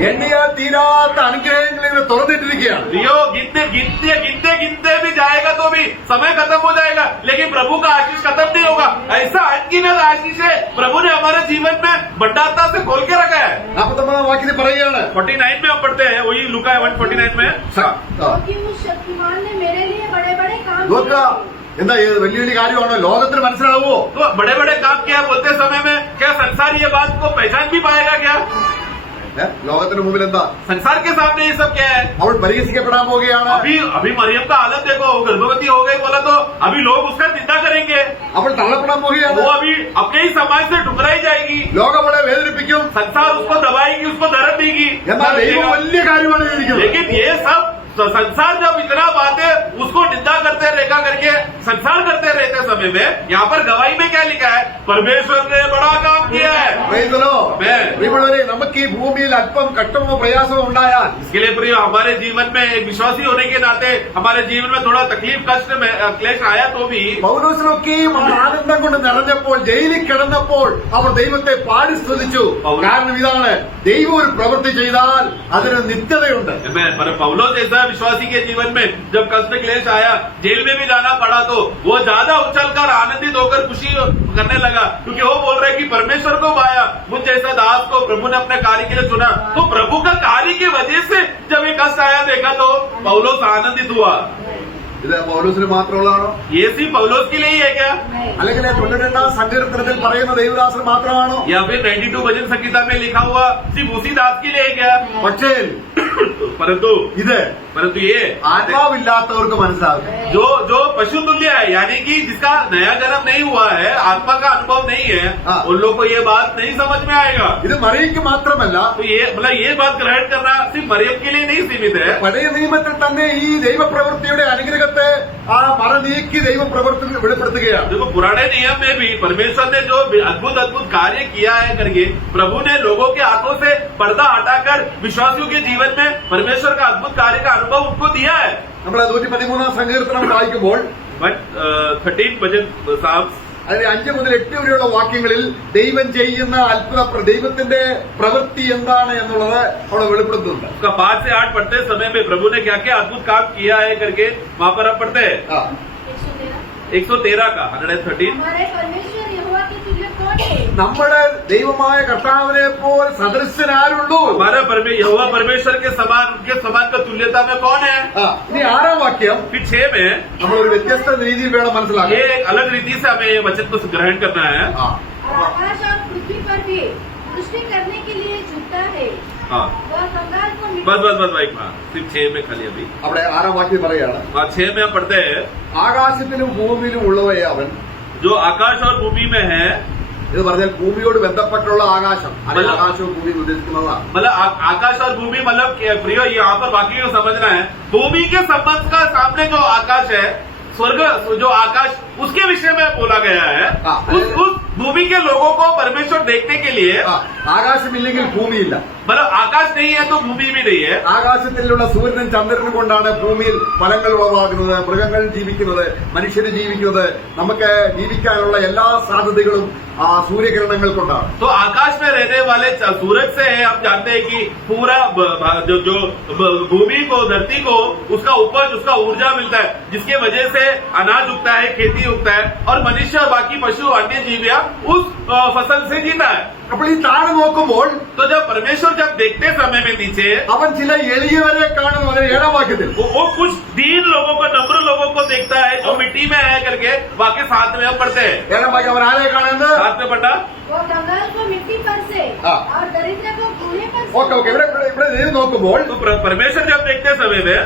എണ്ണിയാൽ തീരാത്ത അനുഗ്രഹങ്ങൾ ഇങ്ങനെ തുറന്നിട്ടിരിക്കുകയാണ്. प्रियो गिनते गिनते गिनते गिनते भी जाएगा तो भी समय खत्म हो जाएगा, लेकिन प्रभु का आशीष खत्म नहीं होगा। ऐसा अनगिनत आशीष है प्रभु ने हमारे जीवन में भंडारता से खोल के रखा है। 49 വാക്യത്തിൽ പറയുകയാണ്, 49 में हम पढ़ते हैं, वही लूका 1:49 में, क्योंकि उस शक्तिमान ने मेरे लिए बड़े बड़े काम നോക്കുക, എന്താ ഇത് വലിയ വലിയ കാര്യമാണോ? ലോകത്തിന് മനസ്സിലാവുമോ? तो बड़े बड़े काम किया बोलते समय में क्या संसार ये बात को पहचान भी पाएगा क्या? ലോകത്തിന് മുമ്പിൽ എന്താ? संसार के सामने ये सब क्या है? അവൾ പരിഹസിക്കപ്പെടാൻ പോവുകയാണ്. अभी मरियम का हालत देखो, वो गर्भवती हो गई बोला तो अभी लोग उसका निंदा करेंगे, അവൾ തള്ളപ്പെടാൻ പോവുകയാണ്. वो अभी अपने ही समाज से ठुकराई जाएगी, ലോകം അവളെ വേദനിപ്പിക്കും. संसार उसको दबाएगी, उसको दर्द देगी। എന്നാൽ ദൈവം വലിയ കാര്യമാണ് ചെയ്തിരിക്കുന്നത്. लेकिन ये सब संसार जब इतना बातें उसको निंदा करते रेखा करके संसार करते रहते समय में यहाँ पर गवाही में क्या लिखा है, परमेश्वर ने बड़ा काम किया है। Praise the Lord. Amen. പ്രിയമുള്ളവരെ, നമുക്ക് ഈ ഭൂമിയിൽ അല്പം കഷ്ടമോ പ്രയാസമോ ഉണ്ടായാൽ इसके लिए प्रिय हमारे जीवन में एक विश्वासी होने के नाते हमारे जीवन में थोड़ा तकलीफ कष्ट में क्लेश आया तो भी പൗലോസിനൊക്കെയും ആനന്ദം കൊണ്ട് നിറഞ്ഞപ്പോൾ ജയിലിൽ കിടന്നപ്പോൾ അവർ ദൈവത്തെ പാടി സ്തുതിച്ചു. കാരണം ഇതാണ്, ദൈവം ഒരു പ്രവൃത്തി ചെയ്താൽ അതിന് നിത്യതയുണ്ട്. पर पौलोस ऐसा विश्वासी के जीवन में जब कष्ट क्लेश आया, जेल में भी जाना पड़ा, तो वो ज्यादा उछलकर आनंदित होकर खुशी करने लगा, क्योंकि वो बोल रहे कि परमेश्वर को पाया, मुझ जैसा दास को प्रभु ने अपने कार्य के लिए चुना। तो प्रभु का कार्य की वजह से जब ये कष्ट आया देखा तो पौलोस आनंदित हुआ। ഇത് പൗലോസിന് മാത്രമുള്ളതാണോ? ये सिर्फ पौलोस के लिए ही है क्या? അല്ലെങ്കിൽ 92 സങ്കീർത്തനത്തിൽ പറയുന്ന ദൈവദാസന് മാത്രമാണോ? या फिर 92 भजन संगीता में लिखा हुआ सिर्फ उसी दास के लिए है क्या? പക്ഷേ परंतु ये ആത്മാവില്ലാത്തവർക്ക് മനസ്സിലാകും. जो पशु तुल्य है, यानी कि जिसका नया जन्म नहीं हुआ है, आत्मा का अनुभव नहीं है, हाँ। उन लोग को ये बात नहीं समझ में आएगा। ഇത് മറിയയ്ക്ക് മാത്രമല്ല, तो ये मतलब ये बात ग्रहण करना सिर्फ मरियम के लिए नहीं सीमित है। പഴയ നിയമത്തിൽ തന്നെ ഈ ദൈവപ്രവൃത്തിയുടെ അനുഗ്രഹത്തെ ആ മറ നീക്കി ദൈവപ്രവൃത്തി വെളിപ്പെടുത്തുകയാണ്. देखो पुराने नियम में भी परमेश्वर ने जो अद्भुत अद्भुत कार्य किया है करके प्रभु ने लोगों के हाथों से पर्दा हटाकर विश्वासियों के जीवन में परमेश्वर का अद्भुत कार्य का अनुभव उनको दिया है। നമ്മൾ 113 സങ്കീർത്തനം വായിക്കുമ്പോൾ बट 13 भजन साहब അതിൽ 5 മുതൽ 8 വരെയുള്ള വാക്യങ്ങളിൽ ദൈവം ചെയ്യുന്ന ദൈവത്തിന്റെ പ്രവൃത്തി എന്താണ് എന്നുള്ളത് അവിടെ വെളിപ്പെടുത്തുന്നുണ്ട്. उसका 5 से 8 पढ़ते समय में प्रभु ने क्या क्या अद्भुत काम किया है करके वहाँ पर हम पढ़ते हैं 113 का 113। हमारे परमेश्वर यहोवा के तुल्य कौन है? നമ്മുടെ ദൈവമായ കർത്താവിനെ പോലെ സദൃശനാരുള്ളൂ? हमारा यहोवा परमेश्वर के समान, उनके समान का तुल्यता में कौन है? ഇനി 6 വാക്യം फिर 6 में നമ്മളൊരു വ്യത്യസ്ത രീതിയിൽ വേണം മനസ്സിലാക്കാൻ. ये अलग रीति से हमें ये वचन को ग्रहण करना है। और आकाश और पृथ्वी पर भी दृष्टि करने के लिए झुकता है। हाँ वह कंगाल को बस भाई, हाँ सिर्फ 6 में खाली अभी അവിടെ 6 വാക്യം പറയാണ്, 6 में हम पढ़ते हैं, ആകാശത്തിലും ഭൂമിയിലും ഉള്ളവയെ അവൻ. जो आकाश और भूमि में है, ഇത് പറഞ്ഞാൽ ഭൂമിയോട് ബന്ധപ്പെട്ടുള്ള ആകാശം, അല്ലെങ്കിൽ ആകാശവും ഭൂമിയും ഉദ്ദേശിക്കുന്നതാണ്. मतलब आकाश और भूमि मतलब प्रिय यहाँ पर बाकी को समझना है, भूमि के संबंध का सामने जो आकाश है, स्वर्ग जो आकाश, उसके विषय में बोला गया है। हाँ। उस भूमि के लोगों को परमेश्वर देखने के लिए ആ, ആകാശമില്ലെങ്കിൽ ഭൂമിയില്ല. मतलब आकाश नहीं है तो भूमि भी नहीं है. ആകാശത്തിലുള്ള സൂര്യനും ചന്ദ്രനും കൊണ്ടാണ് ഭൂമിയിൽ ഫലങ്ങൾ ഉളവാകുന്നത്, മൃഗങ്ങൾ ജീവിക്കുന്നത്, മനുഷ്യര് ജീവിക്കുന്നത്. നമുക്ക് ജീവിക്കാനുള്ള എല്ലാ സാധ്യതകളും ആ സൂര്യകിരണങ്ങൾ കൊണ്ടാണ്. तो आकाश में रहने वाले सूरज से है. हम जानते हैं कि पूरा जो भूमि को, धरती को उसका उपज, उसका ऊर्जा मिलता है, जिसके वजह से अनाज उगता है, खेती उगता है और मनुष्य और बाकी पशु अन्य जीविया उस फसल से जीता है. അപ്പോൾ ഈ താഴെ നോക്കുമ്പോൾ तो जब परमेश्वर जब देखते समय में नीचे അവൻ ചില എളിയവരെ കാണുന്നു. അതിന് 7-ാം വാക്യത്തിൽ वो कुछ दीन लोगों को, नम्र लोगों को देखता है जो मिट्टी में है करके. बाकी साथ में हम पढ़ते हैं. 7-ാം വാക്യം അവൻ ആരെ കാണുന്നത്? साथ में पढ़ना. वो कंगाल को मिट्टी पर से हाँ। और दरिद्र को कूड़े पर से. ഓക്കെ ഇവിടെ ദൈവം നോക്കുമ്പോൾ तो परमेश्वर जब देखते समय में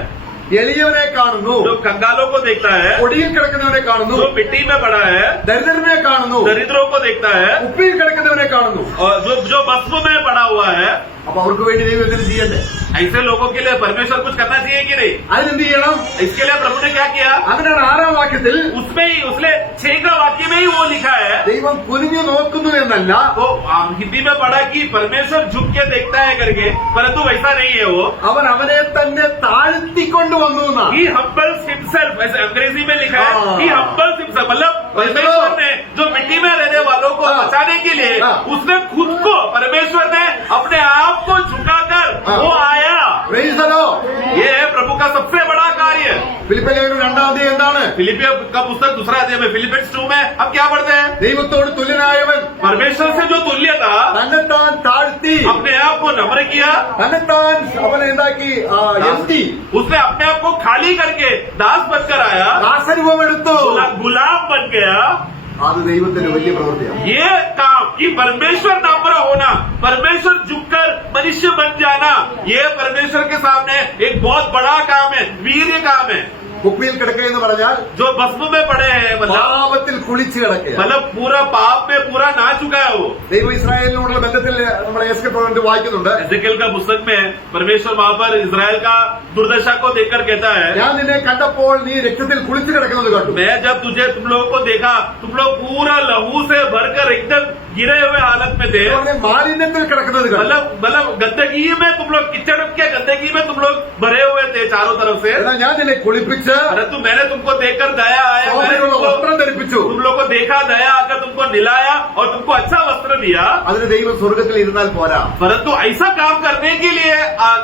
എളിയവനെ കാണുന്നു, जो कंगालों को देखता है, പൊടിയിൽ കിടക്കുന്നവനെ കാണുന്നു, जो मिट्टी में पड़ा है, ദരിദ്രനെ കാണുന്നു, दरिद्रों को देखता है കുപ്പിയിൽ കിടക്കുന്നവനെ കാണുന്നു. और जो भस्म में पड़ा हुआ है. അപ്പൊ അവർക്ക് വേണ്ടി ദൈവം എന്തിനു ചെയ്യണ്ടേ? ऐसे लोगों के लिए परमेश्वर कुछ करना चाहिए कि नहीं? അതിനെന്ത് ചെയ്യണം? इसके लिए प्रभु ने क्या किया? അങ്ങനെയാണ് 6-ാം വാക്യത്തിൽ उसमें ही, उसने 6 का वाक्य में ही वो लिखा है. ദൈവം കുനിഞ്ഞു നോക്കുന്നു എന്നല്ല, वो हिंदी में पढ़ा कि परमेश्वर झुक के देखता है करके, परंतु वैसा नहीं है. वो അവൻ അവനെ തന്നെ താഴ്ത്തിക്കൊണ്ടുവന്നു എന്നാണ്. He humbles himself, ऐसे अंग्रेजी में लिखा है. हाँ। He humbles himself, मतलब परमेश्वर ने जो मिट्टी में रहने वालों को हाँ। बचाने के लिए हाँ। उसने खुद को, परमेश्वर ने अपने आप को झुकाकर हाँ। वो आया. Praise the Lord. ये है प्रभु का सबसे बड़ा कार्य. ഫിലിപ്പിയ ലേഖനം 2-ാം അധ്യായം എന്താണ്? फिलिपियों का पुस्तक 2 अध्याय में, फिलिपियंस 2 में हम क्या पढ़ते हैं? ദൈവത്തോട് തുല്യനായവൻ परमेश्वर से जो तुल्य था, തന്നെത്താൻ താഴ്ത്തി, अपने आप को नम्र किया. തന്നെത്താൻ അവനെ എന്താക്കി? എത്തി, उसने अपने आप को खाली करके दास बनकर आया, ദാസരൂപം എടുത്തു. गुलाम बन गया. അത് ദൈവത്തിന്റെ വലിയ പ്രവൃത്തിയാണ്. ये काम, कि परमेश्वर नम्र होना, परमेश्वर झुककर मनुष्य बन जाना, ये परमेश्वर के सामने एक बहुत बड़ा काम है, वीर्य काम है. കുപ്പിയിൽ കിടക്കുക എന്ന് പറഞ്ഞാൽ जो भस्म में पड़े हैं, मतलब പാപത്തിൽ കുളിച്ചു കിടക്കുക. पूरा पाप में पूरा ना चुका है वो. ദൈവം ഇസ്രായേലിനോടുള്ള ബന്ധത്തിൽ നമ്മൾ എസ്കേൽ വായിക്കുന്നുണ്ട്. एजेकिएल का पुस्तक में परमेश्वर वहां पर इजराइल का दुर्दशा को देखकर कहता है, ഞാൻ നിന്നെ കണ്ടപ്പോൾ നീ രക്തത്തിൽ കുളിച്ചു കിടക്കുന്നത് കണ്ടു. मैं जब तुम लोगों को देखा, तुम लोग पूरा लहू से भरकर एकदम गिरे हुए हालत में थे. അവനെ മാലിന്യത്തിൽ കിടക്കുന്നത് കണ്ടു. मतलब गंदगी में तुम लोग, किचड़ के गंदगी में तुम लोग भरे हुए थे चारों तरफ से. എന്നാൽ ഞാൻ നിന്നെ കുളിപ്പിച്ച് परंतु मैंने तुमको देखकर दया आया, मैंने സൗന്ദര്യമുള്ള വസ്ത്രം ധരിപ്പിച്ചു. तुम लोग को देखा, दया आकर तुमको निलाया और तुमको अच्छा वस्त्र दिया. അതിന് ദൈവം സ്വർഗത്തിൽ ഇരുന്നാൽ പോരാ. परंतु ऐसा काम करने के लिए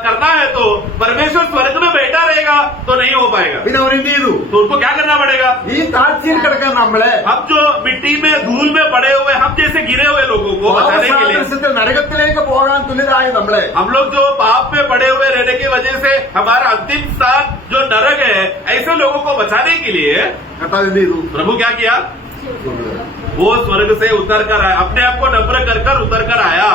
करना है तो परमेश्वर स्वर्ग में बैठा रहेगा तो नहीं हो पाएगा. പിന്നെ അവൻ എന്ത് ചെയ്തു? तो उनको क्या करना पड़ेगा? ഈ താഴ്ചയിൽ കിടക്കാൻ നമ്മളെ हम जो मिट्टी में, धूल में पड़े हुए, हम जैसे गिरे हुए लोगों को बचाने के लिए, പാപസാദൃശ്യത്തിൽ നരകത്തിലേക്ക് പോകാൻ തുല്യരായ നമ്മളെ हम लोग जो पाप में पड़े हुए रहने की वजह से हमारा अंतिम स्थान जो नरक है, ऐसे लोगों को बचाने के लिए കർത്താവ് എന്ത് ചെയ്തു? प्रभु क्या किया? वो स्वर्ग से उतर कर आया, अपने आप को नम्र कर उतर कर आया.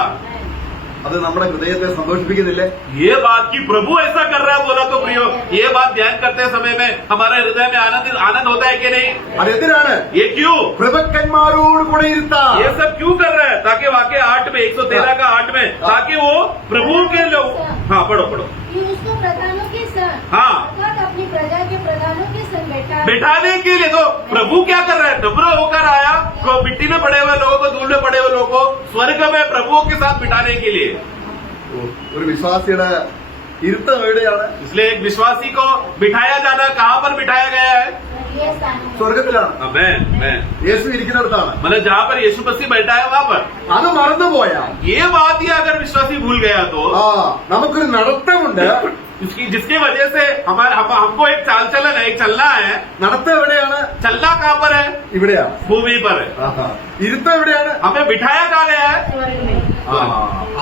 അത് നമ്മുടെ ഹൃദയത്തെ സന്തോഷിപ്പിക്കുന്നില്ലേ? ये बात कि प्रभु ऐसा कर रहा है बोला तो प्रियो, ये बात ध्यान करते समय में हमारे हृदय में आनंद होता है कि नहीं? അതെന്തിനാണ്? ये क्यों? പ്രഭുക്കന്മാരോട് കൂടെ ഇരുത്താം. ये सब क्यों कर रहा है? ताकि वाक्य 8 में, 113 का 8 में, ताकि वो प्रभु के लोग. हाँ, पढ़ो. कि उसको प्रधानों के संग, हाँ. अर्थात अपनी प्रजा के प्रधानों के संग बैठाने के लिए. तो प्रभु क्या कर रहा है? नम्र होकर आया, तो मिट्टी में पड़े हुए लोगों को, धूल में पड़े हुए लोगों को स्वर्ग में प्रभुओं के साथ बिठाने के लिए. ഒരു വിശ്വാസിയുടെ ഇരുത്തം എവിടെയാണ്? इसलिए एक विश्वासी को बिठाया जाना कहाँ पर बिठाया गया है? ये स्थान है. സ്വർഗത്തിലാണ്. मैं യേശു ഇരിക്കുന്നിടത്താണ്. मतलब जहाँ पर यीशु मसीह बैठा है वहाँ पर. അത് മറന്നുപോയാ ये बात ही अगर विश्वासी भूल गया तो നമുക്കൊരു നടത്തമുണ്ട്. जिसकी वजह से हमको एक चाल चलन है, एक चलना है. നടത്തം എവിടെയാണ്? चलना कहाँ पर है? ഇവിടെയാണ്. भूमि पर है. ഇരുത്തം എവിടെയാണ്? हमें बिठाया कहाँ गया है? स्वर्ग में.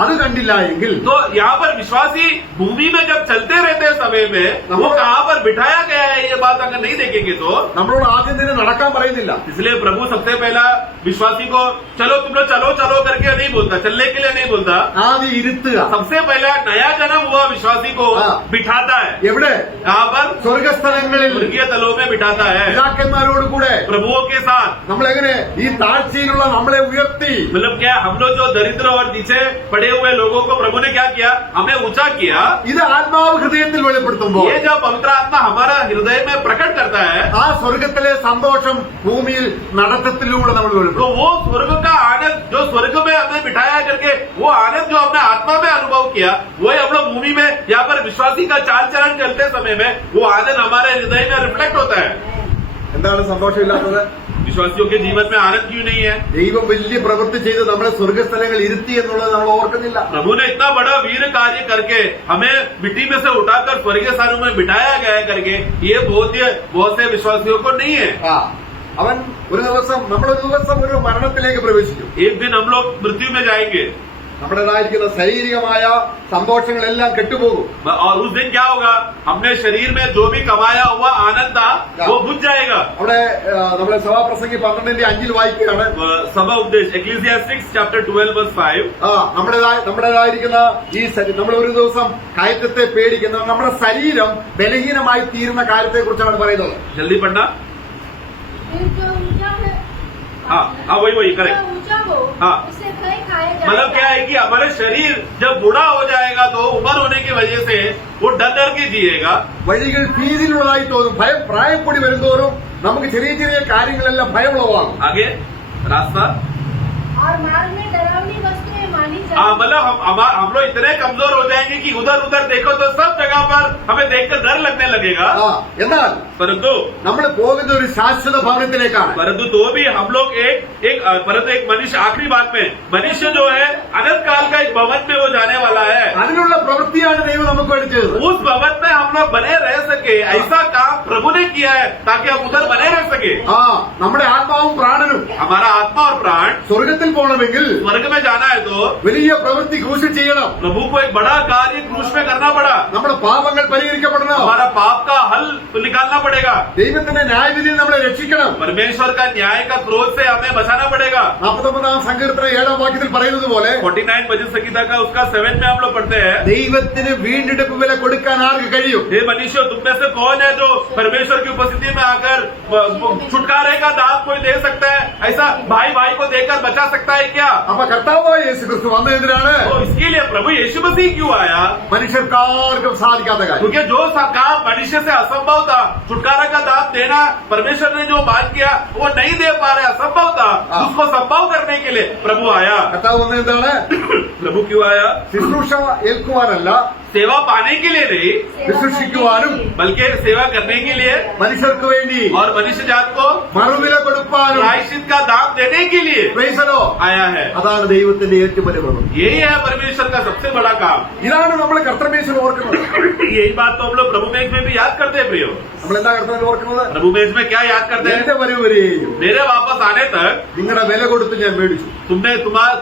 അത് കണ്ടില്ല എങ്കിൽ तो यहाँ पर विश्वासी भूमि में जब चलते रहते समय में वो कहाँ पर बिठाया गया है, ये बात अगर नहीं देखेंगे तो. നമ്മളോട് ആദ്യം തന്നെ നടക്കാൻ പറയുന്നില്ല. इसलिए प्रभु सबसे पहला विश्वासी को चलो तुम लोग चलो करके नहीं बोलता, चलने के लिए नहीं बोलता. ആദ്യം ഇരുത്തുക. सबसे पहला नया जन्म हुआ विश्वासी को हाँ. बिठाता है. എവിടെ? यहाँ पर സ്വർഗസ്ഥലങ്ങളിൽ स्वर्गीय तलों में बिठाता है പിതാക്കന്മാരോട് കൂടെ. प्रभुओं के साथ. നമ്മൾ എങ്ങനെ ഈ താഴ്ചയിൽ നിലയിലുള്ള നമ്മളെ ഉയർത്തി. मतलब क्या, हम लोग जो दरिद्र और नीचे पड़े हुए लोगों को प्रभु ने क्या किया, हमें ऊंचा किया. ഇത് ആത്മാവ് ഹൃദയത്തിൽ വെളിപ്പെടുത്തുമ്പോൾ ये जब पवित्र आत्मा हमारा हृदय में प्रकट करता है, ആ സ്വർഗത്തിലെ സന്തോഷം ഭൂമിയിൽ നടത്തത്തിലൂടെ നമ്മൾ तो വെളിപ്പെടുത്തും. वो स्वर्ग का आनंद जो स्वर्ग में हमें बिठाया करके वो आनंद जो हमने आत्मा में अनुभव किया, वही हम लोग भूमि में यहाँ पर विश्वासी का चाल चलन चलते समय में वो आनंद हमारे हृदय में रिफ्लेक्ट होता है. എന്താണ് സന്തോഷമില്ലാത്തത്? विश्वासियों के जीवन में आनंद क्यों नहीं है? ദൈവം വലിയ പ്രവൃത്തി ചെയ്ത് നമ്മളെ സ്വർഗസ്ഥലങ്ങൾ ഇരുത്തി എന്നുള്ളത് നമ്മൾ ഓർക്കുന്നില്ല. प्रभु ने इतना बड़ा वीर कार्य करके हमें मिट्टी में से उठाकर स्वर्गीय स्थानों में बिठाया गया करके ये बहुत से विश्वासियों को नहीं है. ആ അവൻ നമ്മളൊരു ദിവസം ഒരു മരണത്തിലേക്ക് പ്രവേശിക്കും. एक दिन हम लोग मृत्यु में जाएंगे നമ്മുടേതായിരിക്കുന്ന ശാരീരികമായ സന്തോഷങ്ങളെല്ലാം കെട്ടുപോകും. और उस दिन क्या होगा, हमने शरीर में जो भी कमाया हुआ आनंद था वो बुझ जाएगा. അവിടെ നമ്മളെ സഭാപ്രസംഗി 12:5 വായിക്കുകയാണ്. सभा उपदेश Ecclesiastes chapter 12 verse 5. നമ്മുടേതായിരിക്കുന്ന ഈ നമ്മൾ ഒരു ദിവസം കയറ്റത്തെ പേടിക്കുന്ന നമ്മുടെ ശരീരം ബലഹീനമായി തീരുന്ന കാര്യത്തെ കുറിച്ചാണ് പറയുന്നത്. जल्दी पढ़ना. फिर जो ऊंचा है, हाँ वही करेक्ट. जो ऊंचा हो हाँ. उसे भय खाया जाएगा. मतलब क्या है कि हमारे शरीर जब बूढ़ा हो जाएगा तो उम्र होने की वजह से वो डर के जिएगा. വഴികൾ ഭീതിയിലുള്ളതായി തോന്നും. ഭയം പ്രായം കൂടി വരുന്തോറും നമുക്ക് ചെറിയ ചെറിയ കാര്യങ്ങളെല്ലാം ഭയമുളവാകും. आगे रास्ता. और मार्ग में डरावनी वस्तुएं मानी हाँ, जाएगी. मतलब हम लोग इतने कमजोर हो जाएंगे कि उधर उधर देखो तो सब जगह पर हमें देखकर डर लगने लगेगा. ആ എന്നാൽ परंतु നമ്മൾ പോകുന്ന ഒരു ശാശ്വത ഭവനത്തിലേക്കാണ്. तो भी हम लोग परंतु एक मनुष्य आखिरी बात में मनुष्य जो है अनंत काल का एक भवन में वो जाने वाला है. അതിനുള്ള പ്രവൃത്തിയാണ് ദൈവം നമുക്ക് വേണ്ടി ചെയ്തത്. उस भवन में हम लोग बने रह सके, ऐसा काम प्रभु ने किया है ताकि हम उधर बने रह सके. ആ നമ്മുടെ ആത്മാവും പ്രാണനും हमारा आत्मा और प्राण സ്വർഗത്തിൽ പോകണമെങ്കിൽ स्वर्ग में जाना है तो വലിയ പ്രവൃത്തി ക്രൂശിൽ ചെയ്യണം. प्रभु को एक बड़ा कार्य क्रूस में करना पड़ा. നമ്മുടെ പാപങ്ങൾ പരിഹരിക്കപ്പെടണം. हमारा पाप का हल निकालना पड़ेगा. ദൈവത്തിന്റെ ന്യായവിധിയിൽ നമ്മളെ രക്ഷിക്കണം. परमेश्वर का न्याय का क्रोध से हमें बचाना पड़ेगा. 49 സങ്കീർത്തനം 7 വാക്യത്തിൽ പറയുന്നത് പോലെ 49 भजन संहिता का उसका 7 में हम लोग पढ़ते हैं, ദൈവത്തിന് വീണ്ടെടുപ്പ് വില കൊടുക്കാൻ ആർക്ക് കഴിയും? हे मनुष्य, तुम में से कौन है जो परमेश्वर की उपस्थिति में आकर छुटकारे का दान कोई दे सकता है? ऐसा भाई भाई को देकर बचा सकता है क्या? അപ്പൊ കർത്താവായ യേശു ക്രിസ്തു വന്നതിനാണ് तो इसके लिए प्रभु यीशु मसीह क्यों आया? മനുഷ്യർക്കാർക്കും സാധിക്കാത്ത കാര്യം. क्योंकि जो काम मनुष्य से असंभव था, छुटकारा का दान देना परमेश्वर ने जो बात किया वो नहीं दे पा रहे, असंभव था, उसको संभव करने के लिए प्रभु आया. കർത്താവ് വന്നതെന്താണ്? प्रभु क्यों आया? ശുശ്രൂഷ ഏൽക്കുവാനല്ല, सेवा पाने के लिए नहीं, ശുശ്രൂഷിക്കുവാനും बल्कि सेवा करने के लिए മനുഷ്യർക്ക് വേണ്ടി और मनुष्य जात को മറുവില കൊടുപ്പാനും प्रायश्चित का दान देने के लिए പ്രൈസലോ आया है. അതാണ് ദൈവത്തിന്റെ ഏറ്റവും വലിയ പ്രവൃത്തി. यही है परमेश्वर का सबसे बड़ा काम. ഇതാണ് നമ്മൾ കർത്തമേശ്വരം ഓർക്കുന്നത്. यही बात तो हम लोग प्रभु मेज में भी याद करते हैं प्रियो. നമ്മൾ എന്താ കർത്തമേശ്വരം ഓർക്കുന്നത്? प्रभु मेज में क्या याद करते हैं? എന്റെ വരവരെയും मेरे वापस आने तक നിങ്ങളുടെ വില കൊടുത്ത് ഞാൻ മേടിച്ചു.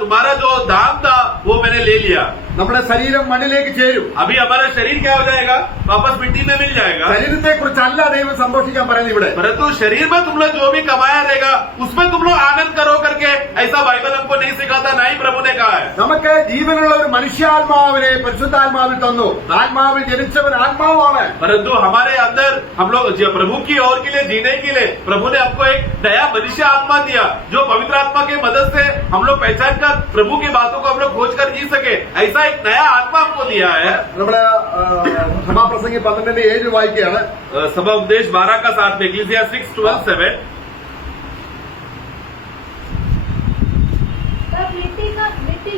तुम्हारा जो दाम था वो मैंने ले लिया. നമ്മുടെ ശരീരം മണ്ണിലേക്ക് ചേരും. अभी हमारा शरीर क्या हो जाएगा? वापस मिट्टी में मिल जाएगा. ശരീരത്തെ കുറിച്ചല്ല ദൈവം സന്തോഷിക്കാൻ പറയുന്നത് ഇവിടെ. परंतु शरीर में तुम लोग जो भी कमाया रहेगा उसमें तुम लोग आनंद करो करके ऐसा बाइबल हमको नहीं सिखाता, ना ही प्रभु ने कहा है. നമുക്ക് ജീവനുള്ള ഒരു മനുഷ്യാത്മാവിനെ പരിശുദ്ധാത്മാവിൽ തന്നു. ആത്മാവിൽ ജനിച്ചവൻ ആത്മാവാണ്. परंतु हमारे अंदर हम लोग प्रभु की ओर के लिए जीने के लिए प्रभु ने हमको एक नया मनुष्य आत्मा दिया, जो पवित्र आत्मा की मदद से हम लोग पहचान कर प्रभु की बातों को हम लोग खोज कर जी सके. ऐसा एक नया आत्मा हमको दिया है. നമ്മുടെ സഭാപ്രസംഗി 12:7 വായിക്കുകയാണ്. सभा उपदेश 12 का 7 में Ecclesiastes 12:7. तब मिट्टी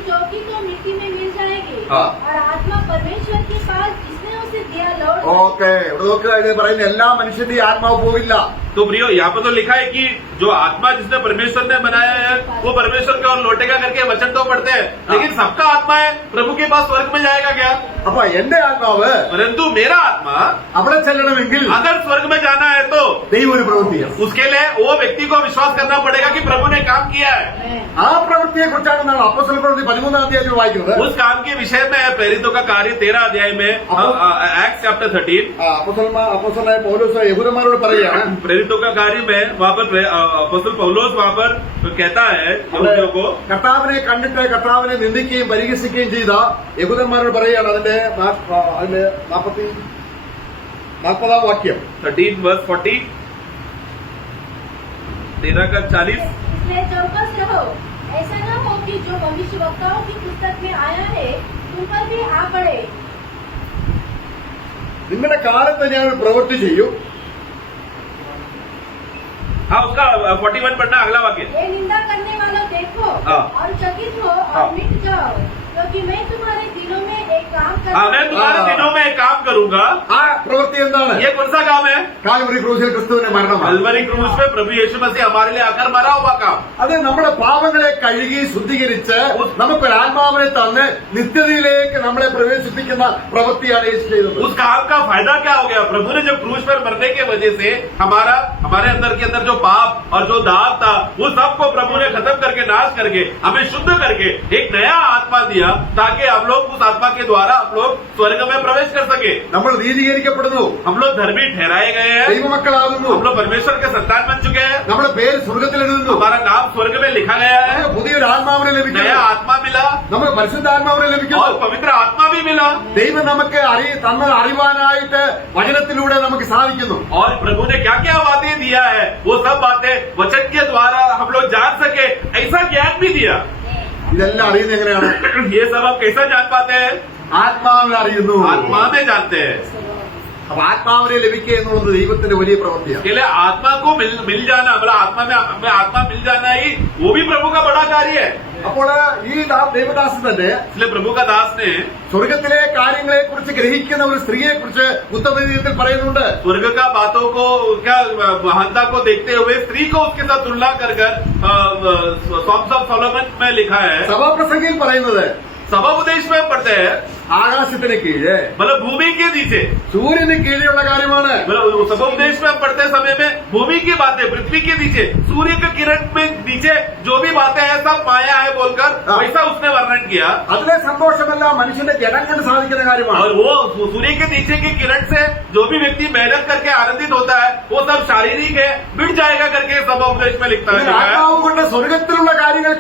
जोगी तो मिट्टी में मिल जाएगी. हाँ. और आत्मा परमेश्वर के पास जिसने उसे दिया लौट ഓക്കെ, ഇവിടെ നോക്കുക, ഇത് പറയുന്ന എല്ലാ മനുഷ്യന്റെയും ആത്മാവ് പോവില്ല. तो प्रियो, यहाँ पर तो लिखा है कि जो आत्मा जिसने परमेश्वर ने बनाया है वो परमेश्वर के और लौटेगा करके वचन तो पढ़ते हैं, लेकिन सबका आत्मा है प्रभु के पास स्वर्ग में जाएगा क्या? അപ്പൊ എന്റെ ആത്മാവ് परंतु मेरा आत्मा അവിടെ ചെല്ലണമെങ്കിൽ अगर स्वर्ग में जाना है तो ദൈവം ഒരു പ്രവൃത്തി ചെയ്യണം. उसके लिए वो व्यक्ति को विश्वास करना पड़ेगा कि प्रभु ने काम किया है. ആ പ്രവൃത്തിയെ കുറിച്ചാണ് നമ്മൾ അപ്പോസ്തല പ്രവൃത്തി 13 അധ്യായത്തിൽ വായിക്കുന്നത്. उस काम के विषय में है प्रेरितों का कार्य 13 अध्याय में, एक्ट्स चैप्टर 13. അപ്പോസ്തലനായ പൗലോസ് യഹൂദന്മാരോട് പറയുകയാണ്, प्रेरितों का कार्य में वहाँ पर अपोस्तल पौलोस वहाँ पर कहता है यहूदियों को, കർത്താവിനെ കണ്ടിട്ട് കർത്താവിനെ നിന്ദിക്കുകയും പരിഹസിക്കുകയും ചെയ്ത യഹൂദന്മാരോട് പറയുകയാണ്. അതിന്റെ 40 വാക്യം. 13 verse 40, 13 का 40. इसलिए चौकस रहो, ऐसा न हो कि जो भविष्यवक्ताओं की पुस्तक में आया है तुम पर भी आ पड़े। നിങ്ങളുടെ കാലത്ത് ഞാൻ ഒരു പ്രവൃത്തി ചെയ്യും. हाँ, उसका 41 पढ़ना, अगला वाक्य। ये निंदा करने वालों देखो हाँ। और चकित हो हाँ। और मिट जाओ, क्योंकि मैं तुम्हारे दिनों में एक काम हाँ, मैं करूँगा। तुम्हारे दिनों में एक काम करूंगा। ആ പ്രവൃത്തി എന്താണ്? ये कौन सा काम है? കാൽവരി ക്രൂശിൽ ക്രിസ്തുവിന്റെ മരണമാണ്. कलवरी क्रूज पे प्रभु यीशु मसीह हमारे लिए आकर मरा हुआ काम। അത് നമ്മുടെ പാപങ്ങളെ കഴുകി ശുദ്ധീകരിച്ച് നമുക്കൊരു ആത്മാവിനെ തന്ന് നിത്യതയിലേക്ക് നമ്മളെ പ്രവേശിപ്പിക്കുന്ന പ്രവൃത്തിയാണ് യേശു ചെയ്തത്. उस काम का फायदा क्या हो गया? प्रभु ने जब क्रूज पर मरने की वजह से हमारे अंदर के अंदर जो पाप और जो दाग था वो सबको प्रभु ने खत्म करके, नाश करके, हमें शुद्ध करके एक नया आत्मा दिया, ताकि हम लोग उस आत्मा के द्वारा हम लोग स्वर्ग में प्रवेश कर सके। നമ്മൾ നീതീകരിക്കപ്പെടുന്നു, हम लोग धर्मी ठहराए गए हैं, ദൈവമക്കളാകുന്നു, हम लोग परमेश्वर के संतान बन चुके हैं, നമ്മുടെ പേര് സ്വർഗത്തിൽ എഴുതുന്നു, हमारा नाम स्वर्ग में लिखा गया है, നമുക്ക് പുതിയൊരു ആത്മാവിനെ नया ലഭിക്കുന്നു, आत्मा मिला നമുക്ക് പരിശുദ്ധാത്മാവിനെ ലഭിക്കുന്നു. और पवित्र आत्मा भी मिला। ദൈവം നമുക്ക് തന്നത് അറിവാനായിട്ട് വചനത്തിലൂടെ നമുക്ക് സാധിക്കുന്നു. और प्रभु ने क्या क्या बातें दिया है वो सब बातें वचन के द्वारा हम लोग जान सके, ऐसा ज्ञान भी दिया। ഇതെല്ലാം അറിയുന്നത് എങ്ങനെയാണ്? ये सब हम कैसा जान पाते हैं? ആത്മാവിനെ അറിയുന്നു. आत्मा में जानते हैं। അപ്പൊ ആത്മാവിനെ ലഭിക്കുക എന്നുള്ളത് ദൈവത്തിന്റെ വലിയ പ്രവൃത്തിയാണ്. इसके लिए आत्मा को मिल जाना, मतलब आत्मा में हमें आत्मा मिल जाना ही वो भी प्रभु का बड़ा कार्य है। അപ്പോൾ ഈ ദൈവദാസൻ തന്നെ इसलिए प्रभु का दास ने സ്വർഗത്തിലെ കാര്യങ്ങളെ കുറിച്ച് ഗ്രഹിക്കുന്ന ഒരു സ്ത്രീയെ കുറിച്ച് ഉത്തമഗീതത്തിൽ പറയുന്നുണ്ട്. स्वर्ग का बातों को क्या महानता को देखते हुए स्त्री को उसके साथ तुलना कर सॉन्ग्स ऑफ सोलोमन में लिखा है। സഭാപ്രസംഗിയിൽ പറയുന്നത് सभा उपदेश में पढ़ते हैं, ആകാശത്തിന് കീഴ്, मतलब भूमि के नीचे, സൂര്യന് കീഴെയുള്ള കാര്യമാണ്. मतलब सभा उपदेश में पढ़ते समय में भूमि की बातें, पृथ्वी के नीचे, सूर्य के किरण में नीचे जो भी बातें हैं सब माया है बोलकर वैसा उसने वर्णन किया। അതിലെ സന്തോഷമെല്ലാം മനുഷ്യന്റെ ജനം കൊണ്ട് സാധിക്കുന്ന കാര്യമാണ്. और वो सूर्य के नीचे की किरण से जो भी व्यक्ति मेहनत करके आनंदित होता है वो सब शारीरिक है, मिट जाएगा करके सभा उपदेश में लिखता है। ആത്മാവ് കൊണ്ട് സ്വർഗത്തിലുള്ള കാര്യങ്ങൾ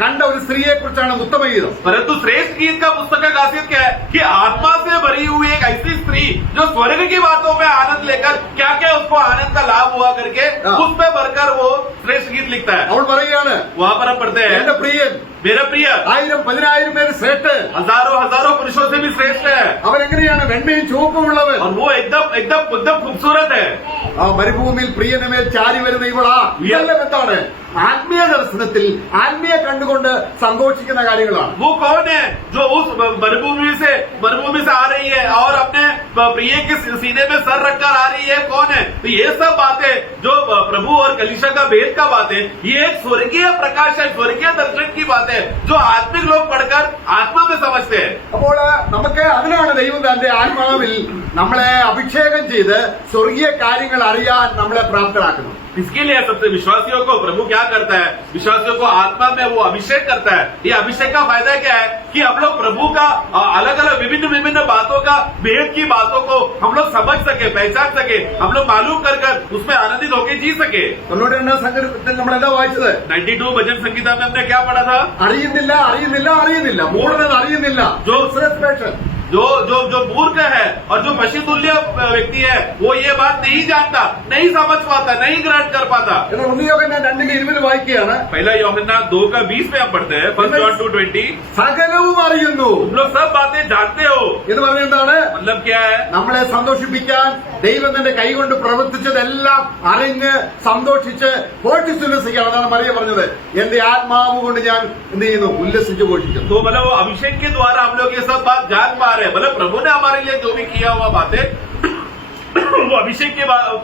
കണ്ട ഒരു സ്ത്രീയെ കുറിച്ചാണ് ഉത്തമഗീതം. परंतु श्रेष्ठ गीत का पुस्तक का खासियत क्या है कि आत्मा से भरी हुई एक ऐसी स्त्री जो स्वर्ग की बातों में आनंद लेकर क्या क्या उसको आनंद का लाभ हुआ करके उस पे भरकर वो श्रेष्ठ गीत लिखता है। അവൾ പറയുകയാണ്, वहाँ पर हम पढ़ते എന്റെ हैं, പ്രിയൻ मेरा प्रिय 1000-10,000 പേര് ശ്രേഷ്ഠ, हजारों पुरुषों से भी श्रेष्ठ है അവൻ എങ്ങനെയാണ് വെണ്മയും ചുവപ്പുമുള്ളവൻ, और वो एकदम खूबसूरत है। ആ മരുഭൂമിയിൽ പ്രിയന്റെ മേൽ ചാരി വരുന്ന ഇവളാ. ഇതെല്ലാം എന്താണ്? ആത്മീയ ദർശനത്തിൽ ആത്മീയ കണ്ടുകൊണ്ട് സന്തോഷിക്കുന്ന കാര്യങ്ങളാണ്. वो कौन है जो उस मरुभूमि से आ रही है और अपने प्रिय के सीने में सर रखकर आ रही है? कौन है? तो ये सब बातें जो प्रभु और कलीसिया का भेद का बात है, ये एक स्वर्गीय प्रकाश है, स्वर्गीय दर्शन की बात है जो आत्मिक लोग पढ़कर आत्मा में समझते हैं। അപ്പോൾ നമുക്ക് അതിനാണ് ദൈവം തന്റെ ആത്മാവിൽ നമ്മളെ അഭിഷേകം ചെയ്ത് സ്വർഗീയ കാര്യങ്ങൾ അറിയാൻ നമ്മളെ പ്രാപ്തരാക്കുന്നത്. इसके लिए सबसे विश्वासियों को प्रभु क्या करता है? विश्वासियों को आत्मा में वो अभिषेक करता है। ये अभिषेक का फायदा क्या है कि हम लोग प्रभु का अलग अलग विभिन्न बातों का, भेद की बातों को हम लोग समझ सके, पहचान सके, हम लोग मालूम कर उसमें आनंदित होकर जी सके। 92 സംഗീതത്തിൽ നമ്മൾ എന്താ വായിച്ചത്? 92 भजन संगीता में हमने क्या पढ़ा था? അറിയുന്നില്ല മൂഢനത് അറിയുന്നില്ല. जो मूर्ख है और जो पशु तुल्य व्यक्ति है वो ये बात नहीं जानता, नहीं समझ पाता, नहीं ग्रहण कर पाता। എന്നാൽ 1 യോഹന്നാൻ 2:20 വായിക്കുകയാണ്, पहला यूहन्ना 2:20 में हम पढ़ते हैं, 1 John 2:20, സകലവും അറിയുന്നു तुम लोग सब बातें जानते हो। എന്ന് പറഞ്ഞ എന്താണ്? मतलब क्या है? നമ്മളെ സന്തോഷിപ്പിക്കാൻ ദൈവം തന്റെ കൈകൊണ്ട് പ്രവർത്തിച്ചതെല്ലാം അറിഞ്ഞ് സന്തോഷിച്ച് ഘോഷിച്ചുല്ലസിക്കുകയാണ്. അതാണ് മറിയ പറഞ്ഞത്, എന്റെ ആത്മാവ് കൊണ്ട് ഞാൻ എന്ത് ചെയ്യുന്നു? ഉല്ലസിച്ച് ഘോഷിക്കുന്നു. तो मतलब वो अभिषेक के द्वारा हम लोग ये सब बात जान पा रहे हैं। मतलब प्रभु ने हमारे लिए जो भी किया हुआ बातें वो अभिषेक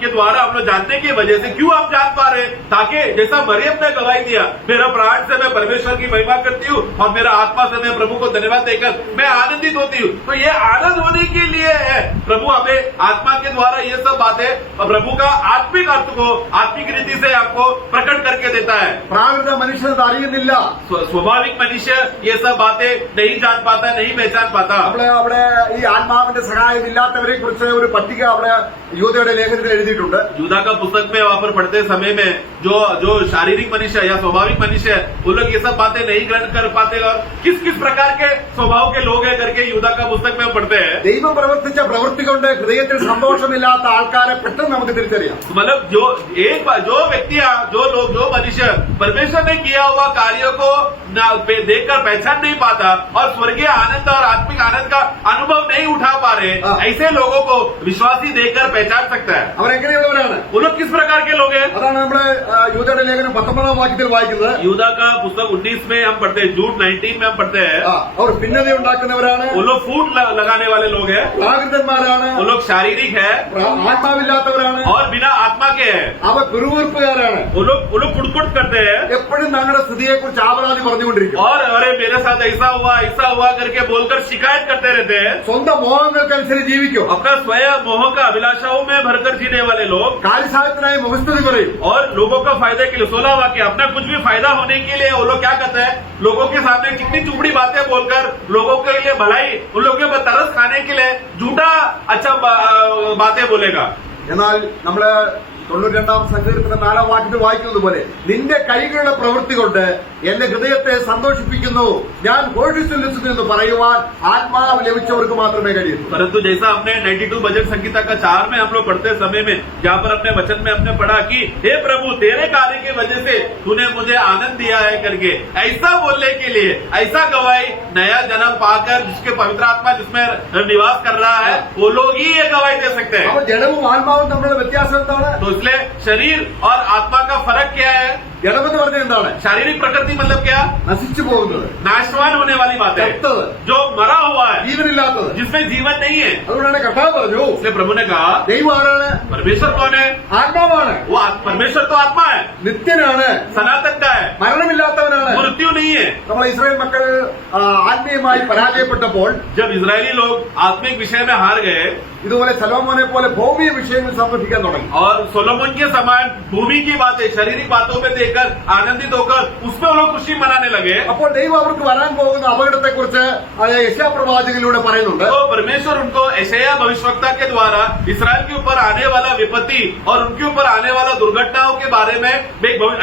के द्वारा हम लोग जानने की वजह से क्यों हम जान पा रहे हैं? ताकि जैसा मरियम ने गवाही दिया, मेरा प्राण से मैं परमेश्वर की महिमा करती हूँ और मेरा आत्मा से मैं प्रभु को धन्यवाद देकर मैं आनंदित होती हूँ। तो ये आनंद होने के लिए है प्रभु हमें आत्मा के द्वारा ये सब बातें प्रभु का आत्मिक अर्थ को आत्मिक रीति से आपको प्रकट करके देता है। പ്രാകൃത മനുഷ്യനത് അറിയുന്നില്ല. स्वाभाविक मनुष्य ये सब बातें नहीं जान पाता, नहीं पहचान पाता। അവിടെ ഈ ആത്മാവിന്റെ സഹായം ഇല്ലാത്തവരെ കുറിച്ച് ഒരു പട്ടിക അവിടെ യൂദയുടെ ലേഖനത്തിൽ എഴുതിയിട്ടുണ്ട്. यूदा का पुस्तक में वहां पर पढ़ते समय में जो शारीरिक मनुष्य है या स्वाभाविक मनुष्य है वो लोग ये सब बातें नहीं ग्रहण कर पाते और किस किस प्रकार के स्वभाव के लोग हैं करके यूदा का पुस्तक में हम पढ़ते हैं. ദൈവം പ്രവർത്തിച്ച പ്രവൃത്തി കൊണ്ട് ഹൃദയത്തിൽ സന്തോഷമില്ലാത്ത ആൾക്കാരെ പെട്ടെന്ന് നമുക്ക് തിരിച്ചറിയാം. मतलब जो व्यक्तियां जो लोग जो मनुष्य परमेश्वर ने किया हुआ कार्यों को देखकर पहचान नहीं पाता और स्वर्गीय आनंद और आत्मिक आनंद का अनुभव नहीं उठा पा रहे, ऐसे लोगों को विश्वासी देखकर पहचान सकता है. അവരെങ്ങനെയുള്ളവരാണ്? वो लोग किस प्रकार के लोग हैं? അതാണ് നമ്മുടെ യൂദയുടെ ലേഖനം 19 വാക്യത്തിൽ വായിക്കുന്നത്. यूदा का पुस्तक 19 में हम पढ़ते हैं, जूट 19 में हम पढ़ते हैं. അവർ ഭിന്നത ഉണ്ടാക്കുന്നവരാണ്, वो लोग फूट लगाने वाले लोग हैं, പ്രാകൃതന്മാരാണ്, वो लोग शारीरिक है ആത്മാവില്ലാത്തവരാണ്, और बिना आत्मा के हैं. അവർ പിറുവിറുപ്പുകാരാണ്. वो लोग कुड़कुट करते हैं എപ്പോഴും തങ്ങളുടെ സ്ഥിതിയെ കുറിച്ച് ആവലാതി പറഞ്ഞുകൊണ്ടിരിക്കും. और अरे मेरे साथ ऐसा हुआ करके बोलकर शिकायत करते रहते हैं. സ്വന്തം മോഹങ്ങൾക്കനുസരിച്ച് ജീവിക്കും. अपना स्वयं मोह का अभिलाषाओं में भरकर जीने वाले लोग കാര്യസാധ്യത്തിനായി മുഖസ്തുതി പറയും. और लोगों का फायदे के लिए 16 वाक्य अपना कुछ भी फायदा होने के लिए वो लोग क्या करते हैं, लोगों के सामने चिकनी चुपड़ी बातें बोलकर लोगों के लिए भलाई उन लोगों के तरस खाने के लिए झूठा अच्छा बातें बोलेगा. എന്നാൽ നമ്മള് 92 സങ്കീർത്തനം 4 വാക്യത്തിൽ വായിക്കുന്നത് പോലെ നിന്റെ കൈകളുടെ പ്രവൃത്തി കൊണ്ട് എന്റെ ഹൃദയത്തെ സന്തോഷിപ്പിക്കുന്നു, ഞാൻ ഘോഷിച്ചുല്ലസിക്കുന്നു എന്ന് പറയുവാൻ ആത്മാവ് ലഭിച്ചവർക്ക് മാത്രമേ കഴിയൂ. परंतु जैसा हमने 92 भजन संगीता का 4 में हम लोग पढ़ते समय में जहाँ पर अपने वचन में हमने पढ़ा कि हे प्रभु तेरे कार्य की वजह से तूने मुझे आनंद दिया है करके, ऐसा बोलने के लिए ऐसा गवाही नया जन्म पाकर जिसके पवित्र आत्मा जिसमें निवास कर रहा है वो लोग ही ये गवाही दे सकते हैं. അപ്പോൾ ജഡവും ആത്മാവും തമ്മിലുള്ള വ്യത്യാസം എന്താണ്? तो इसलिए शरीर और आत्मा का फर्क क्या है? ജഡമെന്ന് പറഞ്ഞാൽ എന്താണ്? शारीरिक प्रकृति मतलब क्या? നശിച്ചു പോകുന്നത്, नाशवान होने वाली बात है, ചത്തത്, जो मरा हुआ है, ജീവനില്ലാത്തത്. जिसमें जीवन नहीं है. അതുകൊണ്ടാണ് കർത്താവ് പറഞ്ഞു, इसलिए प्रभु ने कहा ദൈവം ആരാണ്? परमेश्वर कौन है? ആത്മാവാണ്, वो परमेश्वर तो आत्मा है, നിത്യനാണ്, सनातन का है, മരണമില്ലാത്തവനാണ്. मृत्यु नहीं है. നമ്മളെ ഇസ്രായേൽ മക്കൾ ആത്മീയമായി പരാജയപ്പെട്ടപ്പോൾ जब इजरायली लोग आत्मिक विषय में हार गए ഇതുപോലെ സലോമോനെ പോലെ ഭൗമിക വിഷയങ്ങൾ സംബന്ധിക്കാൻ തുടങ്ങി. और सोलोमन के समान भूमि की बातें शारीरिक बातों में देखकर आनंदित होकर उसमें वो लोग खुशी मनाने लगे. അപ്പോൾ ദൈവം അവർക്ക് വരാൻ പോകുന്ന അപകടത്തെക്കുറിച്ച് യെശയ്യാ പ്രവാചകനിലൂടെ പറയുന്നുണ്ട്. तो परमेश्वर उनको यशायाह भविष्यवक्ता के द्वारा इसराइल के ऊपर आने वाला विपत्ति और उनके ऊपर आने वाला दुर्घटनाओं के बारे में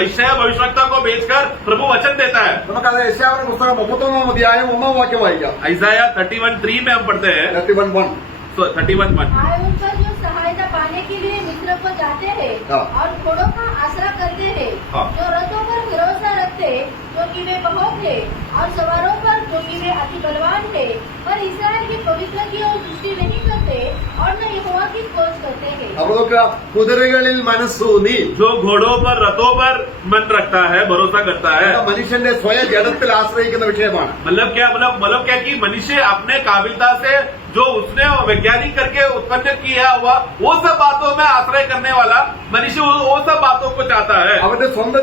यशायाह भविष्यवक्ता को भेजकर प्रभु वचन देता है. നമുക്കത് യെശയ്യാവിന്റെ പുസ്തകം 31 അധ്യായം 1 വാക്യം വായിക്കാം. Isaiah 31:3 में हम पढ़ते हैं. 31:1. 31:1 आए उनका जो सहायता पाने के लिए मिस्र को जाते हैं हाँ। और घोड़ों का आसरा करते हैं, हाँ। जो रथों पर भरोसा रखते जो कि वे बहुत है और सवारों पर जो कि वे अति बलवान है, पर इसराइल के पवित्र की ओर दृष्टि नहीं करते और न यहोवा की खोज करते हैं. അപ്പോൾ നോക്കുക, കുതിരകളിൽ മനസ്സൂന്നി, जो घोड़ों पर रथों पर मन रखता है भरोसा करता है. മനുഷ്യന്റെ സ്വയം ജഡത്തിൽ ആശ്രയിക്കുന്ന വിഷയമാണ്. मतलब क्या कि मनुष्य अपने काबिलता से जो उसने वैज्ञानिक करके उत्पन्न किया हुआ वो सब बातों में आश्रय करने वाला मनुष्य वो सब बातों को चाहता है. അവന്റെ സ്വന്തം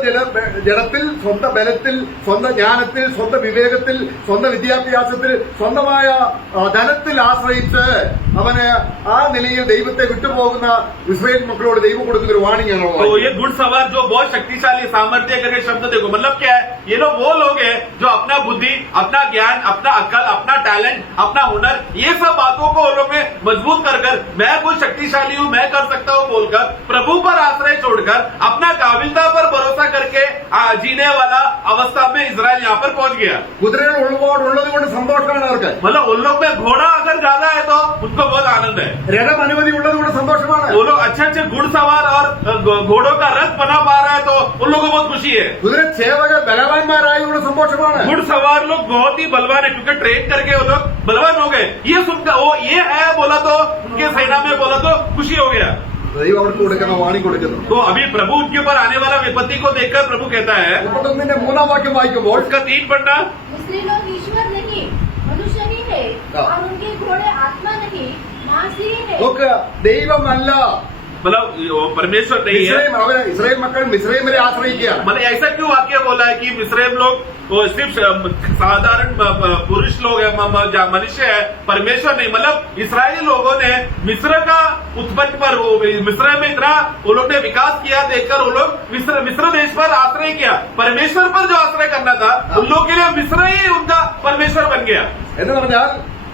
ജഡത്തിൽ, സ്വന്തം ബലത്തിൽ, സ്വന്തം ജ്ഞാനത്തിൽ, സ്വന്തം വിവേകത്തിൽ, സ്വന്തം വിദ്യാഭ്യാസത്തിൽ, സ്വന്തമായ ധനത്തിൽ ആശ്രയിച്ച് അവന് ആ നിലയിൽ ദൈവത്തെ വിട്ടുപോകുന്ന ഇസ്രായേൽ മക്കളോട് ദൈവം കൊടുക്കുന്ന ഒരു വാണിംഗ് ആണ്. तो ये घुड़सवार जो बहुत शक्तिशाली सामर्थ्य करके शब्द देखो, मतलब क्या है, ये लोग वो लोग हैं जो अपना बुद्धि, अपना ज्ञान, अपना अक्ल, अपना टैलेंट, अपना हुनर, ये सब बातों को लोग में मजबूत कर मैं कुछ शक्तिशाली हूँ, मैं कर सकता हूँ बोलकर प्रभु पर आश्रय छोड़कर अपना काबिलता पर भरोसा करके जीने वाला अवस्था में इजराइल यहाँ पर पहुंच गया. കുതിരകൾ ഉള്ളത് കൊണ്ട് സന്തോഷമാണ് അവർക്ക്. मतलब उन लोग में घोड़ा अगर ज्यादा है तो उनको बहुत आनंद है. രഥം അനുമതി ഉള്ളത് കൊണ്ട് സന്തോഷമാണ്. वो लोग अच्छे घुड़सवार और घोड़ों का रथ बना पा रहा है तो उन लोगों को बहुत खुशी है. കുതിര സേവകർ ബലവാന്മാരായതുകൊണ്ട് സന്തോഷമാണ്. घुड़सवार लोग बहुत ही बलवान है क्योंकि ट्रेन करके वो लोग बलवान हो गए. ये सुनकर वो ये है बोला तो उनके सेना में बोला तो खुशी हो गया. ദൈവം അവർക്ക് കൊടുക്കുന്ന വാണി കൊടുക്കുന്നു. तो अभी प्रभु उनके ऊपर आने वाला विपत्ति को देखकर प्रभु कहता है, 31 3 വാക്യം വായിക്കുമ്പോൾ उसका 3 पढ़ना. मिस्री लोग ईश्वर नहीं मनुष्य ही है हाँ। और उनके घोड़े आत्मा नहीं मांस ही है. നോക്ക്, ദൈവമല്ല, मतलब परमेश्वर नहीं है. ഇസ്രായേൽ മക്കൾ മിസ്രൈമിനെ ആശ്രയിക്കുകയാണ്. मतलब ऐसा क्यों वाक्य बोला है कि मिस्रैम लोग वो सिर्फ साधारण पुरुष लोग है, मनुष्य है, परमेश्वर नहीं. मतलब इसराइली लोगों ने मिस्र का उत्पत्ति पर मिस्र में इतना वो लोग ने विकास किया देखकर वो लोग मिस्र देश पर आश्रय किया. परमेश्वर पर जो आश्रय करना था उन लोगों के लिए मिस्र ही उनका परमेश्वर बन गया. എന്ന് പറഞ്ഞാൽ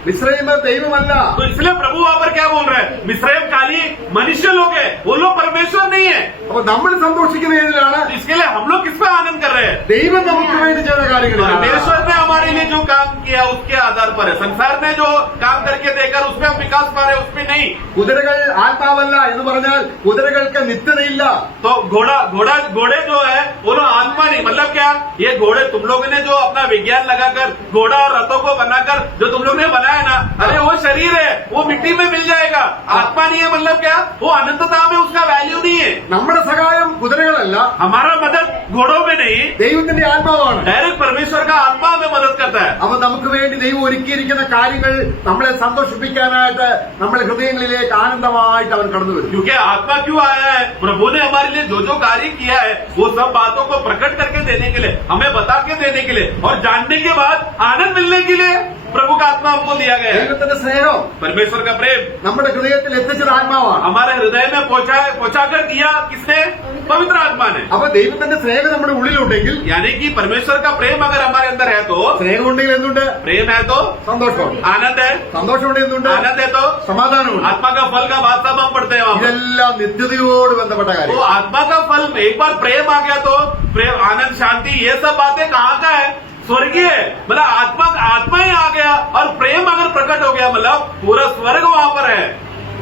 മിസ്രൈം ദൈവമല്ല. तो इसलिए प्रभु वहां पर क्या बोल रहे हैं, मिस्रैम खाली मनुष्य लोग है, वो लोग परमेश्वर नहीं है। അപ്പൊ നമ്മൾ സന്തോഷിക്കുന്ന ഏതിലാണ്? तो इसके लिए हम लोग किस पे आनंद कर रहे हैं? ദൈവം നമുക്ക് വേണ്ടി ചെയ്ത കാര്യങ്ങളിലാണ്. परमेश्वर ने हमारे लिए जो काम किया उसके आधार पर है। संसार ने जो काम करके देकर उसमें हम विकास पा रहे हैं, उसमें नहीं। കുതിരകൾ ആത്മാവല്ല എന്ന് പറഞ്ഞാൽ കുതിരകൾക്ക് നിത്യതയില്ല. तो घोड़े जो है वो लोग आत्मा नहीं, मतलब क्या, ये घोड़े तुम लोगों ने जो अपना विज्ञान लगाकर घोड़ा और रथों को बनाकर जो तुम लोग ने बनाया ना, अरे वो शरीर है, वो मिट्टी में मिल जाएगा। आत्मा नहीं है, मतलब क्या, वो अनंतता में उसका वैल्यू नहीं है। നമ്മുടെ സഹായം കുതിരകളല്ല, हमारा मदद घोड़ों में नहीं, ദൈവത്തിന്റെ ആത്മാവാണ്. डायरेक्ट परमेश्वर का आत्मा हमें मदद करता है। അപ്പൊ നമുക്ക് വേണ്ടി ദൈവം ഒരുക്കിയിരിക്കുന്ന കാര്യങ്ങൾ നമ്മളെ സന്തോഷിപ്പിക്കാനായിട്ട് നമ്മുടെ ഹൃദയങ്ങളിലേക്ക് ആനന്ദമായിട്ട് അവൻ കടന്നു വരും. क्योंकि आत्मा क्यों आया है, प्रभु ने हमारे लिए जो जो कार्य किया है वो सब बातों को प्रकट करके देने के लिए, हमें बता के देने के लिए और जानने के बाद आनंद मिलने के लिए प्रभु का आत्मा हमको दिया गया है। ദൈവത്തിന്റെ സ്നേഹം परमेश्वर का प्रेम നമ്മുടെ ഹൃദയത്തിൽ എത്തിച്ചത് ആത്മാവാണ്. हमारे हृदय में पहुंचाकर दिया किसने, पवित्र आत्मा ने। അപ്പൊ ദൈവത്തിന്റെ സ്നേഹം നമ്മുടെ ഉള്ളിലുണ്ടെങ്കിൽ, यानी कि परमेश्वर का प्रेम अगर हमारे अंदर है तो, സ്നേഹം ഉണ്ടെങ്കിൽ എന്തുണ്ട്? प्रेम है तो സന്തോഷമുണ്ട്. आनंद है, സന്തോഷമുണ്ടെങ്കിൽ എന്തുണ്ട്? आनंद है तो സമാധാനമുണ്ട്. आत्मा का फल का बात सब हम पढ़ते हैं वहां पर। ഇതെല്ലാം നിത്യതയോട് ബന്ധപ്പെട്ട तो കാര്യം. आत्मा का फल, एक बार प्रेम आ गया तो प्रेम, आनंद, शांति, ये सब बातें कहाँ का है, स्वर्गीय है। मतलब आत्मा ही आ गया और प्रेम अगर प्रकट हो गया, मतलब पूरा स्वर्ग वहां पर है।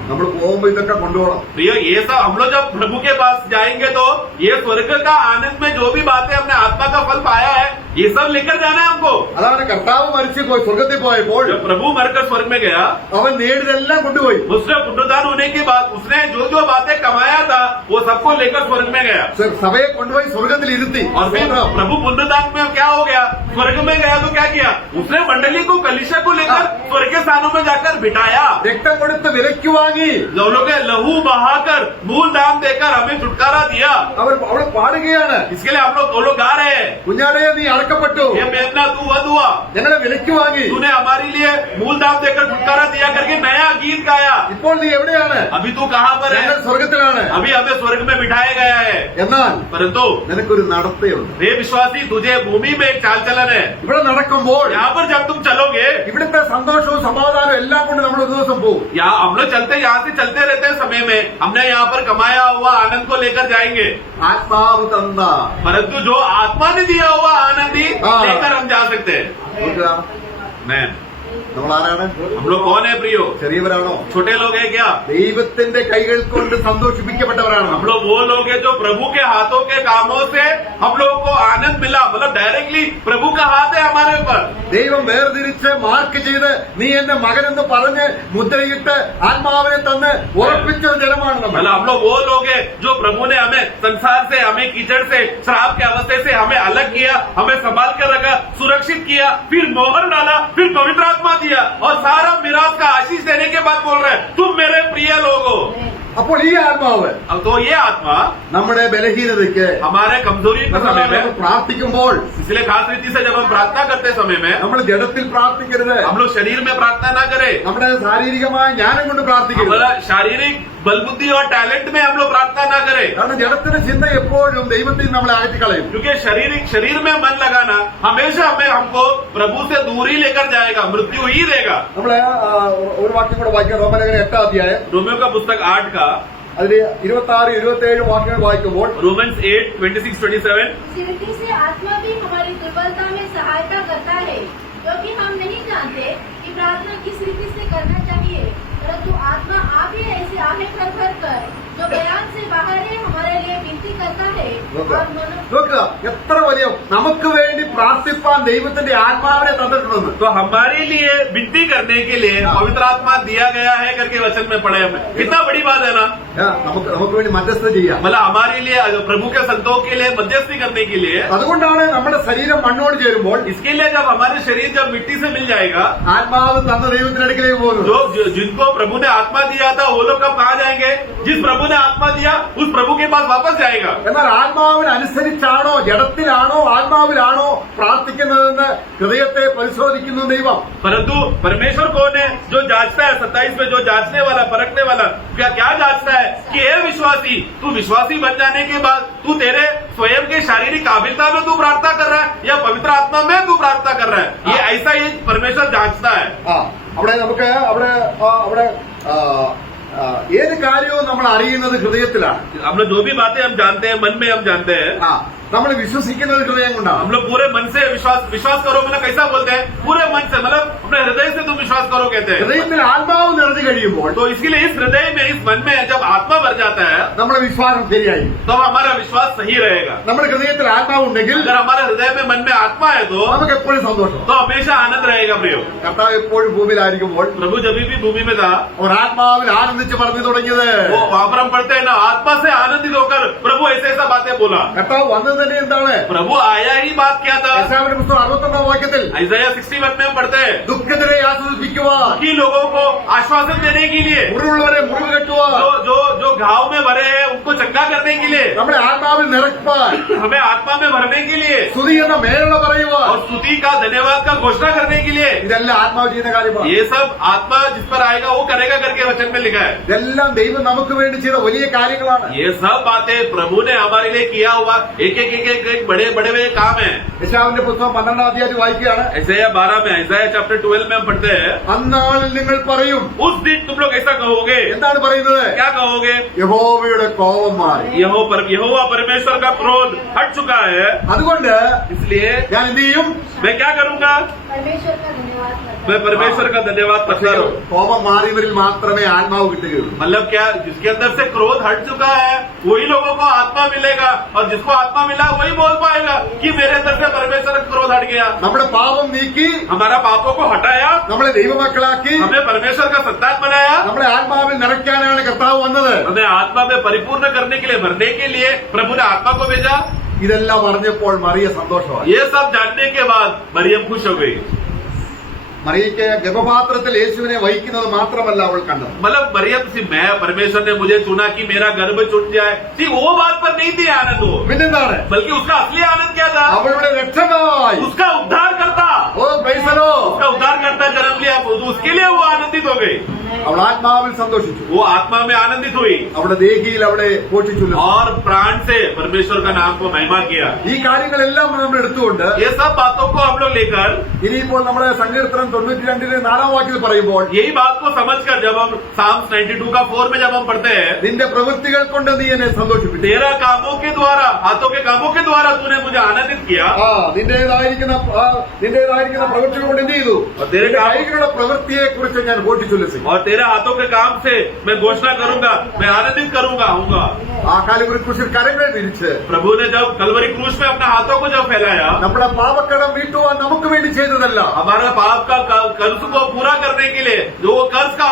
നമ്മൾ പോകുമ്പോ ഇതൊക്കെ കൊണ്ടുപോകണം. प्रिय, ये सब हम लोग जब प्रभु के पास जाएंगे तो ये स्वर्ग का आनंद में जो भी बातें हमने आत्मा का फल पाया है, ये सब लेकर जाना है हमको। അതാണ് കർത്താവ് മരിച്ചു പോയി സ്വർഗത്തിൽ പോയപ്പോൾ जब प्रभु मरकर स्वर्ग में गया, അവൻ നേടിയതെല്ലാം കൊണ്ടുപോയി. उसने पुनरुत्थान होने के बाद उसने जो जो बातें कमाया था वो सबको लेकर स्वर्ग में गया। സഭയെ കൊണ്ടുപോയി സ്വർഗത്തിൽ ഇരുത്തി. और फिर प्रभु पुनरुत्थान में क्या हो गया, स्वर्ग में गया तो क्या किया, उसने मंडली को, कलीसिया को लेकर स्वर्ग के स्थानों में जाकर बिठाया। രക്തം കൊടുത്ത് വിലയ്ക്ക് വാങ്ങി. लोगों के लहू बहाकर मूल दाम देकर हमें छुटकारा दिया। അവർ അവിടെ പാടുകയാണ്, इसके लिए हम लोग गा रहे हैं, കുഞ്ഞാടേ നീ അടക്കപ്പെട്ടു, ये मेमना तू वध हुआ, ഞങ്ങളെ വിലയ്ക്ക് വാങ്ങി. तूने हमारे लिए मूल दाम देकर छुटकारा दिया करके नया गीत गाया। ഇപ്പോൾ നീ എവിടെയാണ്? अभी तू कहाँ पर ഞങ്ങൾ है, സ്വർഗത്തിലാണ്. अभी हमें स्वर्ग में बिठाया गया है। എന്നാൽ परंतु നിനക്കൊരു നടത്തയുണ്ട്. हे विश्वासी, तुझे भूमि में एक चाल चलन है। ഇവിടെ നടക്കുമ്പോൾ यहाँ पर जब तुम चलोगे, ഇവിടുത്തെ സന്തോഷവും സമാധാനവും എല്ലാം കൊണ്ട് നമ്മൾ ഒരു ദിവസം പോകും. यहाँ हम लोग यहाँ से चलते रहते हैं समय में, हमने यहाँ पर कमाया हुआ आनंद को लेकर जाएंगे, ആത്മാവ് തന്ന परंतु जो आत्मा ने दिया हुआ आनंद ही हाँ। लेकर हम जा सकते हैं। നോക്കുക, मैं, നമ്മൾ ആരാണ്? हम लोग कौन है प्रियो, ചെറിയവരാണോ? छोटे लोग हैं क्या? ദൈവത്തിന്റെ കൈകൾ കൊണ്ട് സന്തോഷിപ്പിക്കപ്പെട്ടവരാണ് हम लोग वो लोग हैं जो प्रभु के हाथों के कामों से हम लोग को आनंद मिला, मतलब डायरेक्टली प्रभु का हाथ है हमारे ऊपर। ദൈവം വേർതിരിച്ച് മാർക്ക് ചെയ്ത് നീ എന്റെ മകനെന്ന് പറഞ്ഞ് മുദ്രയിട്ട് ആത്മാവിനെ തന്ന് ഉറപ്പിച്ച ജനമാണ് നമ്മൾ. मतलब हम लोग वो लोग हैं जो प्रभु ने हमें संसार से, हमें कीचड़ से, श्राप के अवस्थे से हमें अलग किया, हमें संभाल कर रखा, सुरक्षित किया, फिर मोहर डाला, फिर पवित्र आत्मा दिया और सारा मिराज का आशीष देने के बाद बोल रहे हैं तुम मेरे प्रिय लोग हो। അപ്പോൾ ഈ ആത്മാവ് अब तो ये आत्मा നമ്മുടെ ബലഹീനതയ്ക്ക് हमारे कमजोरी के समय നമ്മൾ में, പ്രാർത്ഥിക്കുമ്പോൾ इसलिए खास रीति से जब हम प्रार्थना करते समय में നമ്മൾ ജഡത്തിൽ പ്രാർത്ഥിക്കരുത്. हम लोग शरीर में प्रार्थना ना करें, നമ്മുടെ ശാരീരികമായ ജ്ഞാനം കൊണ്ട് പ്രാർത്ഥിക്കരുത്. हमारा शारीरिक बल बुद्धि और टैलेंट में हम लोग प्रार्थना ना करें, കാരണം ജഡത്തിന്റെ ചിന്ത എപ്പോഴും ദൈവത്തിൽ നിന്ന് നമ്മളെ അകറ്റിക്കളയും. क्योंकि शरीर में मन लगाना हमेशा हमको प्रभु से दूर ही लेकर जाएगा, मृत्यु ही देगा। നമ്മള് ഒരു വാക്യം കൂടെ വായിക്കാം. റോമലേഖനം 8 അധ്യായം रोमियो का पुस्तक 8 का, അതിൽ 26-27 വാക്യങ്ങൾ വായിക്കുമ്പോൾ रोमन्स 8, 26-27, स्मृति से आत्मा भी हमारी दुर्बलता में सहायता करता है, क्योंकि हम नहीं जानते कि प्रार्थना किस रीति से करना चाहिए, परंतु आत्मा आप ही ऐसे आहे भर कर जो बयान से बाहर है हमारे लिए विनती करता है और मनो നോക്കുക, എത്ര വലിയ നമുക്ക് വേണ്ടി പ്രാർത്ഥിപ്പാൻ ദൈവത്തിന്റെ ആത്മാവിനെ തന്നിട്ടുണ്ടെന്ന്. तो हमारे लिए विनती करने के लिए पवित्र आत्मा दिया गया है करके वचन में पढ़े हमें, कितना बड़ी बात है ना। നമുക്ക് വേണ്ടി മധ്യസ്ഥ ചെയ്യാം. मतलब हमारे लिए, प्रभु के संतों के लिए मध्यस्थी करने के लिए, അതുകൊണ്ടാണ് നമ്മുടെ ശരീരം മണ്ണോട് ചേരുമ്പോൾ इसके लिए जब हमारे शरीर जब मिट्टी से मिल जाएगा, ആത്മാവ് തന്ന ദൈവത്തിന്റെ അടുക്കലേക്ക് പോകുന്നു. जिनको प्रभु ने आत्मा दिया था वो लोग कब कहाँ जाएंगे, जिस प्रभु ने आत्मा दिया उस प्रभु के पास वापस जाएगा। എന്നാൽ ആത്മാവിനനുസരിച്ചാണോ ജഡത്തിലാണോ ആത്മാവിലാണോ പ്രാർത്ഥിക്കുന്നതെന്ന് ഹൃദയത്തെ പരിശോധിക്കുന്നു ദൈവം. परंतु परमेश्वर कौन है, जो जांचता है, 27 में जो जांचने वाला, परखने वाला, क्या जांचता है कि हे विश्वासी, तू विश्वासी बन जाने के बाद तू तेरे स्वयं के शारीरिक काबिलता में तू प्रार्थना कर रहा है या पवित्र आत्मा में तू प्रार्थना कर रहा है, ये ऐसा ही परमेश्वर जांचता है। അവിടെ നമുക്ക് അവിടെ ഏത് കാര്യവും നമ്മൾ അറിയുന്നത് ഹൃദയത്തിലാണ്. हम लोग जो भी बातें हम जानते हैं मन में हम जानते हैं. നമ്മൾ വിശ്വസിക്കുന്നത് ഹൃദയം കൊണ്ടാണ്. हम लोग पूरे मन से विश्वास करो मतलब कैसा बोलते हैं, पूरे मन से मतलब अपने हृदय से तुम विश्वास करो कहते हैं. ഹൃദയത്തിൽ ആത്മാവ് നിറഞ്ഞു കഴിയുമ്പോൾ तो इसके लिए इस हृदय में इस मन में जब आत्मा भर जाता है നമ്മുടെ വിശ്വാസം ശരിയായി. तो हमारा विश्वास सही रहेगा. നമ്മുടെ ഹൃദയത്തിൽ ആത്മാവ് ഉണ്ടെങ്കിൽ अगर हमारे हृदय में मन में आत्मा है നമുക്ക് എപ്പോഴും സന്തോഷം. तो हमेशा आनंद रहेगा. प्रियो, കർത്താവ് എപ്പോഴും ഭൂമിയിലായിരിക്കുമ്പോൾ प्रभु जब भी भूमि में था അവർ ആത്മാവിൽ ആനന്ദിച്ച് പറഞ്ഞു തുടങ്ങിയത് वो वहां पर हम पढ़ते हैं ना, आत्मा से आनंदित होकर प्रभु ऐसा बातें बोला. കർത്താവ് വന്നത് തന്നെ എന്താണ്? प्रभु आया ही बात क्या था. യെശയ്യാവിന്റെ പുസ്തകം 61 വാക്യത്തിൽ Isaiah 61 में हम पढ़ते हैं ദുഃഖത്തിനെ ആശ്വസിപ്പിക്കുവാൻ, कि लोगों को आश्वासन देने के लिए, മുറിവുള്ളവരെ മുറിവ് കെട്ടുവാൻ, जो घाव में भरे हैं उनको चंगा करने के लिए, നമ്മുടെ ആത്മാവിൽ നിറയ്ക്കാൻ, हमें आत्मा में भरने के लिए സ്തുതി എന്ന മേലുള്ള പറയുവാൻ, और स्तुति का धन्यवाद का घोषणा करने के लिए, ഇതെല്ലാം ആത്മാവ് ചെയ്യുന്ന കാര്യമാണ്. ये सब आत्मा जिस पर आएगा वो करेगा करके वचन में लिखा है. ഇതെല്ലാം ദൈവം നമുക്ക് വേണ്ടി ചെയ്ത വലിയ കാര്യങ്ങളാണ്. ये सब बातें प्रभु ने हमारे लिए किया हुआ एक बड़े बड़े काम है. യെശയ്യാവിന്റെ പുസ്തകം 12 അധ്യായത്തിൽ വായിക്കുകയാണ്. Isaiah 12 में, Isaiah chapter 12 में हम पढ़ते हैं, അന്നാളിൽ നിങ്ങൾ പറയും. उस दिन तुम लोग ऐसा कहोगे. എന്താണ് പറയുന്നത്? क्या कहोगे? യഹോവയുടെ കോപം മാറി. यहोवा परमेश्वर का क्रोध हट चुका है. അതുകൊണ്ട് इसलिए ഞാൻ എന്ത് ചെയ്യും? मैं क्या करूंगा? परमेश्वर का धन्यवाद करता मैं परमेश्वर का धन्यवाद करता रहूं. കോപം മാറിയവരിൽ മാത്രമേ ആത്മാവ് കിട്ടുകയുള്ളൂ. मतलब क्या, जिसके अंदर से क्रोध हट चुका है वही लोगों को आत्मा मिलेगा, और जिसको आत्मा मिला वही बोल पाएगा कि मेरे अंदर से परमेश्वर का क्रोध हट गया. നമ്മുടെ പാപം നീക്കി हमारा पापों को हटाया, നമ്മളെ ദൈവമക്കളാക്കി हमें परमेश्वर का संतान बनाया, നമ്മളെ ആത്മാവിൽ നിറയ്ക്കാനാണ് കർത്താവ് വന്നത്. हमें आत्मा में परिपूर्ण करने के लिए, भरने के लिए प्रभु ने आत्मा को भेजा. ഇതെല്ലാം അറിഞ്ഞപ്പോൾ മറിയ സന്തോഷമായി. ये सब जानने के बाद मरियम खुश हो गई. മറിയയ്ക്ക് ഗർഭപാത്രത്തിൽ യേശുവിനെ വഹിക്കുന്നത് മാത്രമല്ല അവൾ കണ്ടത്. मतलब मरियम सी, मैं परमेश्वर ने मुझे चुना कि मेरा गर्भ छूट जाए, सी वो बात पर नहीं थी आनंद वो, പിന്നെന്താണ്? बल्कि उसका असली आनंद क्या था? അവളുടെ രക്ഷകനായി. उसका उद्धार करता, ഓ പ്രൈസ് ദി ലോർഡ്. उसका उद्धार करता जन्म लिया, तो उसके लिए वो आनंदित हो गई. അവൾ ആത്മാവിൽ സന്തോഷിച്ചു. वो आत्मा में आनंदित हुई അവളുടെ ദേഹിയിൽ അവളെ ഘോഷിച്ചു. और प्राण से परमेश्वर का नाम को महिमा किया. ഈ കാര്യങ്ങളെല്ലാം നമ്മൾ എടുത്തുകൊണ്ട് ये सब बातों को हम लोग लेकर, ഇനിയിപ്പോൾ നമ്മുടെ സങ്കീർത്തനം 92 4 വാക്യത്തിൽ പറയുമ്പോൾ यही बात को समझकर जब हम Psalms 92 का 4 में जब हम पढ़ते हैं, നിന്റെ പ്രവൃത്തികൾ കൊണ്ട് നീ എന്നെ സന്തോഷിപ്പിച്ചു. तेरा कामों के द्वारा, हाथों के कामों के द्वारा तूने मुझे आनंदित किया. നിന്റേതായിരിക്കുന്ന പ്രവൃത്തികൾ കൊണ്ട് എന്ത് ചെയ്തു? നിന്റെ കൈകളുടെ പ്രവൃത്തിയെ കുറിച്ച് ഞാൻ ഘോഷിച്ചുല്ലസിക്കും. और तेरे हाथों के काम से मैं घोषणा करूंगा, मैं आनंदित करूंगा हूंगा. ആ കാലുകുരി ക്രൂശിൽ കരങ്ങൾ തിരിച്ച് प्रभु ने जब कलवरी क्रूस में अपने हाथों को जब फैलाया, നമ്മുടെ പാപക്കടം വീട്ടുവാൻ നമുക്ക് വേണ്ടി ചെയ്തതല്ല. हमारा पाप का कर्ज को पूरा करने के लिए, जो वो कर्ज का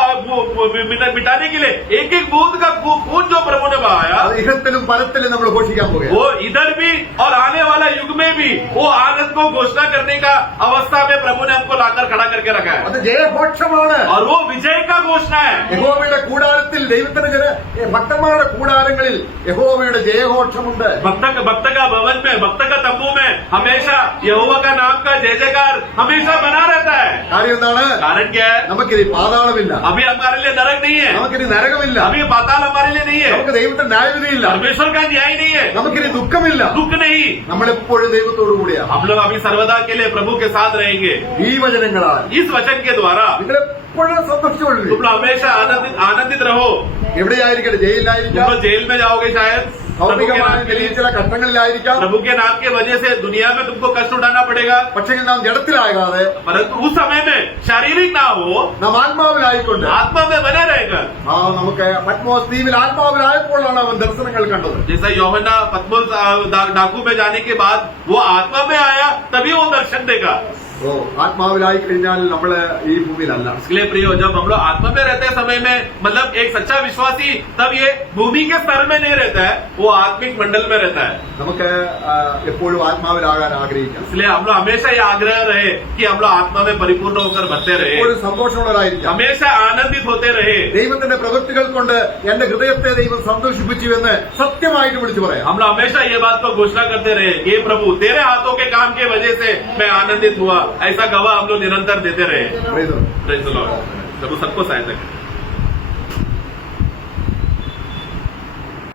मिटाने के लिए एक एक बूंद का खून जो प्रभु ने बहाया, അത് ഇഹത്തിലും പരത്തിലും നമ്മൾ ഘോഷിക്കാൻ പോകുകയാണ്. वो इधर भी और आने वाला युग में भी वो आनंद को घोषणा करने का अवस्था में प्रभु ने हमको लाकर खड़ा करके रखा है. അത് ജയഘോഷമാണ്. और वो विजय का घोषणा है. യഹോവയുടെ കൂടാരത്തിൽ ദൈവത്തിന്റെ ഭക്തന്മാരുടെ കൂടാരങ്ങളിൽ യഹോവയുടെ ജയഘോഷമുണ്ട്. भक्त का भवन में, भक्त का तंबू में हमेशा यहोवा का नाम का जय जयकार हमेशा बना रहता है. കാര്യം എന്താണ്? कारण क्या है? നമുക്കിനി പാതാളമില്ല, अभी हमारे लिए नरक नहीं है, നമുക്കിനി നരകമില്ല, अभी पाताल हमारे लिए नहीं है, നമുക്ക് ദൈവത്തിന്റെ ന്യായവിധിയില്ല, परमेश्वर का न्याय नहीं है, നമുക്കിനി ദുഃഖമില്ല. दुख नहीं. നമ്മളെപ്പോഴും ദൈവത്തോടു കൂടിയാണ്. हम लोग अभी सर्वदा के लिए प्रभु के साथ रहेंगे. ഈ വചനങ്ങളാൽ इस वचन के द्वारा നിങ്ങളെപ്പോഴും സന്തോഷിച്ചുകൊള്ളു. तुम लोग हमेशा आनंदित रहो. എവിടെയായിരിക്കട്ടെ? तुम ജയിലിലായിരിക്കാം, लोग जेल में जाओगे शायद, प्रभु के ഭൗതികമായ नाम के लिए, ചില കഷ്ടങ്ങളിലായിരിക്കാം. प्रभु के नाम के वजह से दुनिया में तुमको कष्ट उठाना पड़ेगा. പക്ഷേ നാം ജഡത്തിലാകാതെ परंतु उस समय में शारीरिक ना हो, നാം ആത്മാവിലായിക്കൊണ്ട് आत्मा में बने रहेगा. നമുക്ക് പത്മോസ് ദ്വീപിൽ ആത്മാവിലായപ്പോഴാണ് അവൻ ദർശനങ്ങൾ കണ്ടത്. जैसा യോഹन्ना पत्मोस डाकू में जाने के बाद वो आत्मा में आया, तभी वो दर्शन देगा. ഓ ആത്മാവിലായി കഴിഞ്ഞാൽ നമ്മള് ഈ ഭൂമിയിലല്ല. इसलिए प्रियो, जब हम लोग आत्मा में रहते हैं समय में, मतलब एक सच्चा विश्वासी तब ये भूमि के स्तर में नहीं रहता है, वो आत्मिक मंडल में रहता है. നമുക്ക് എപ്പോഴും ആത്മാവിലാകാൻ ആഗ്രഹിക്കാം. इसलिए हम लोग हमेशा ये आग्रह रहे कि हम लोग आत्मा में परिपूर्ण होकर भरते रहे, എപ്പോഴും സന്തോഷമുള്ളവരായിരിക്കാം. हमेशा आनंदित होते रहे. ദൈവത്തിന്റെ പ്രവൃത്തികൾ കൊണ്ട് എന്റെ ഹൃദയത്തെ ദൈവം സന്തോഷിപ്പിച്ചു എന്ന് സത്യമായിട്ട് വിളിച്ചു പറയാം. हम लोग हमेशा ये बात को घोषणा करते रहे, ये प्रभु तेरे हाथों के काम की वजह से मैं आनंदित हुआ. ऐसा गवाह हम लोग निरंतर देते रहे. Praise the Lord. Praise the Lord. प्रभु सबको सहायता करे.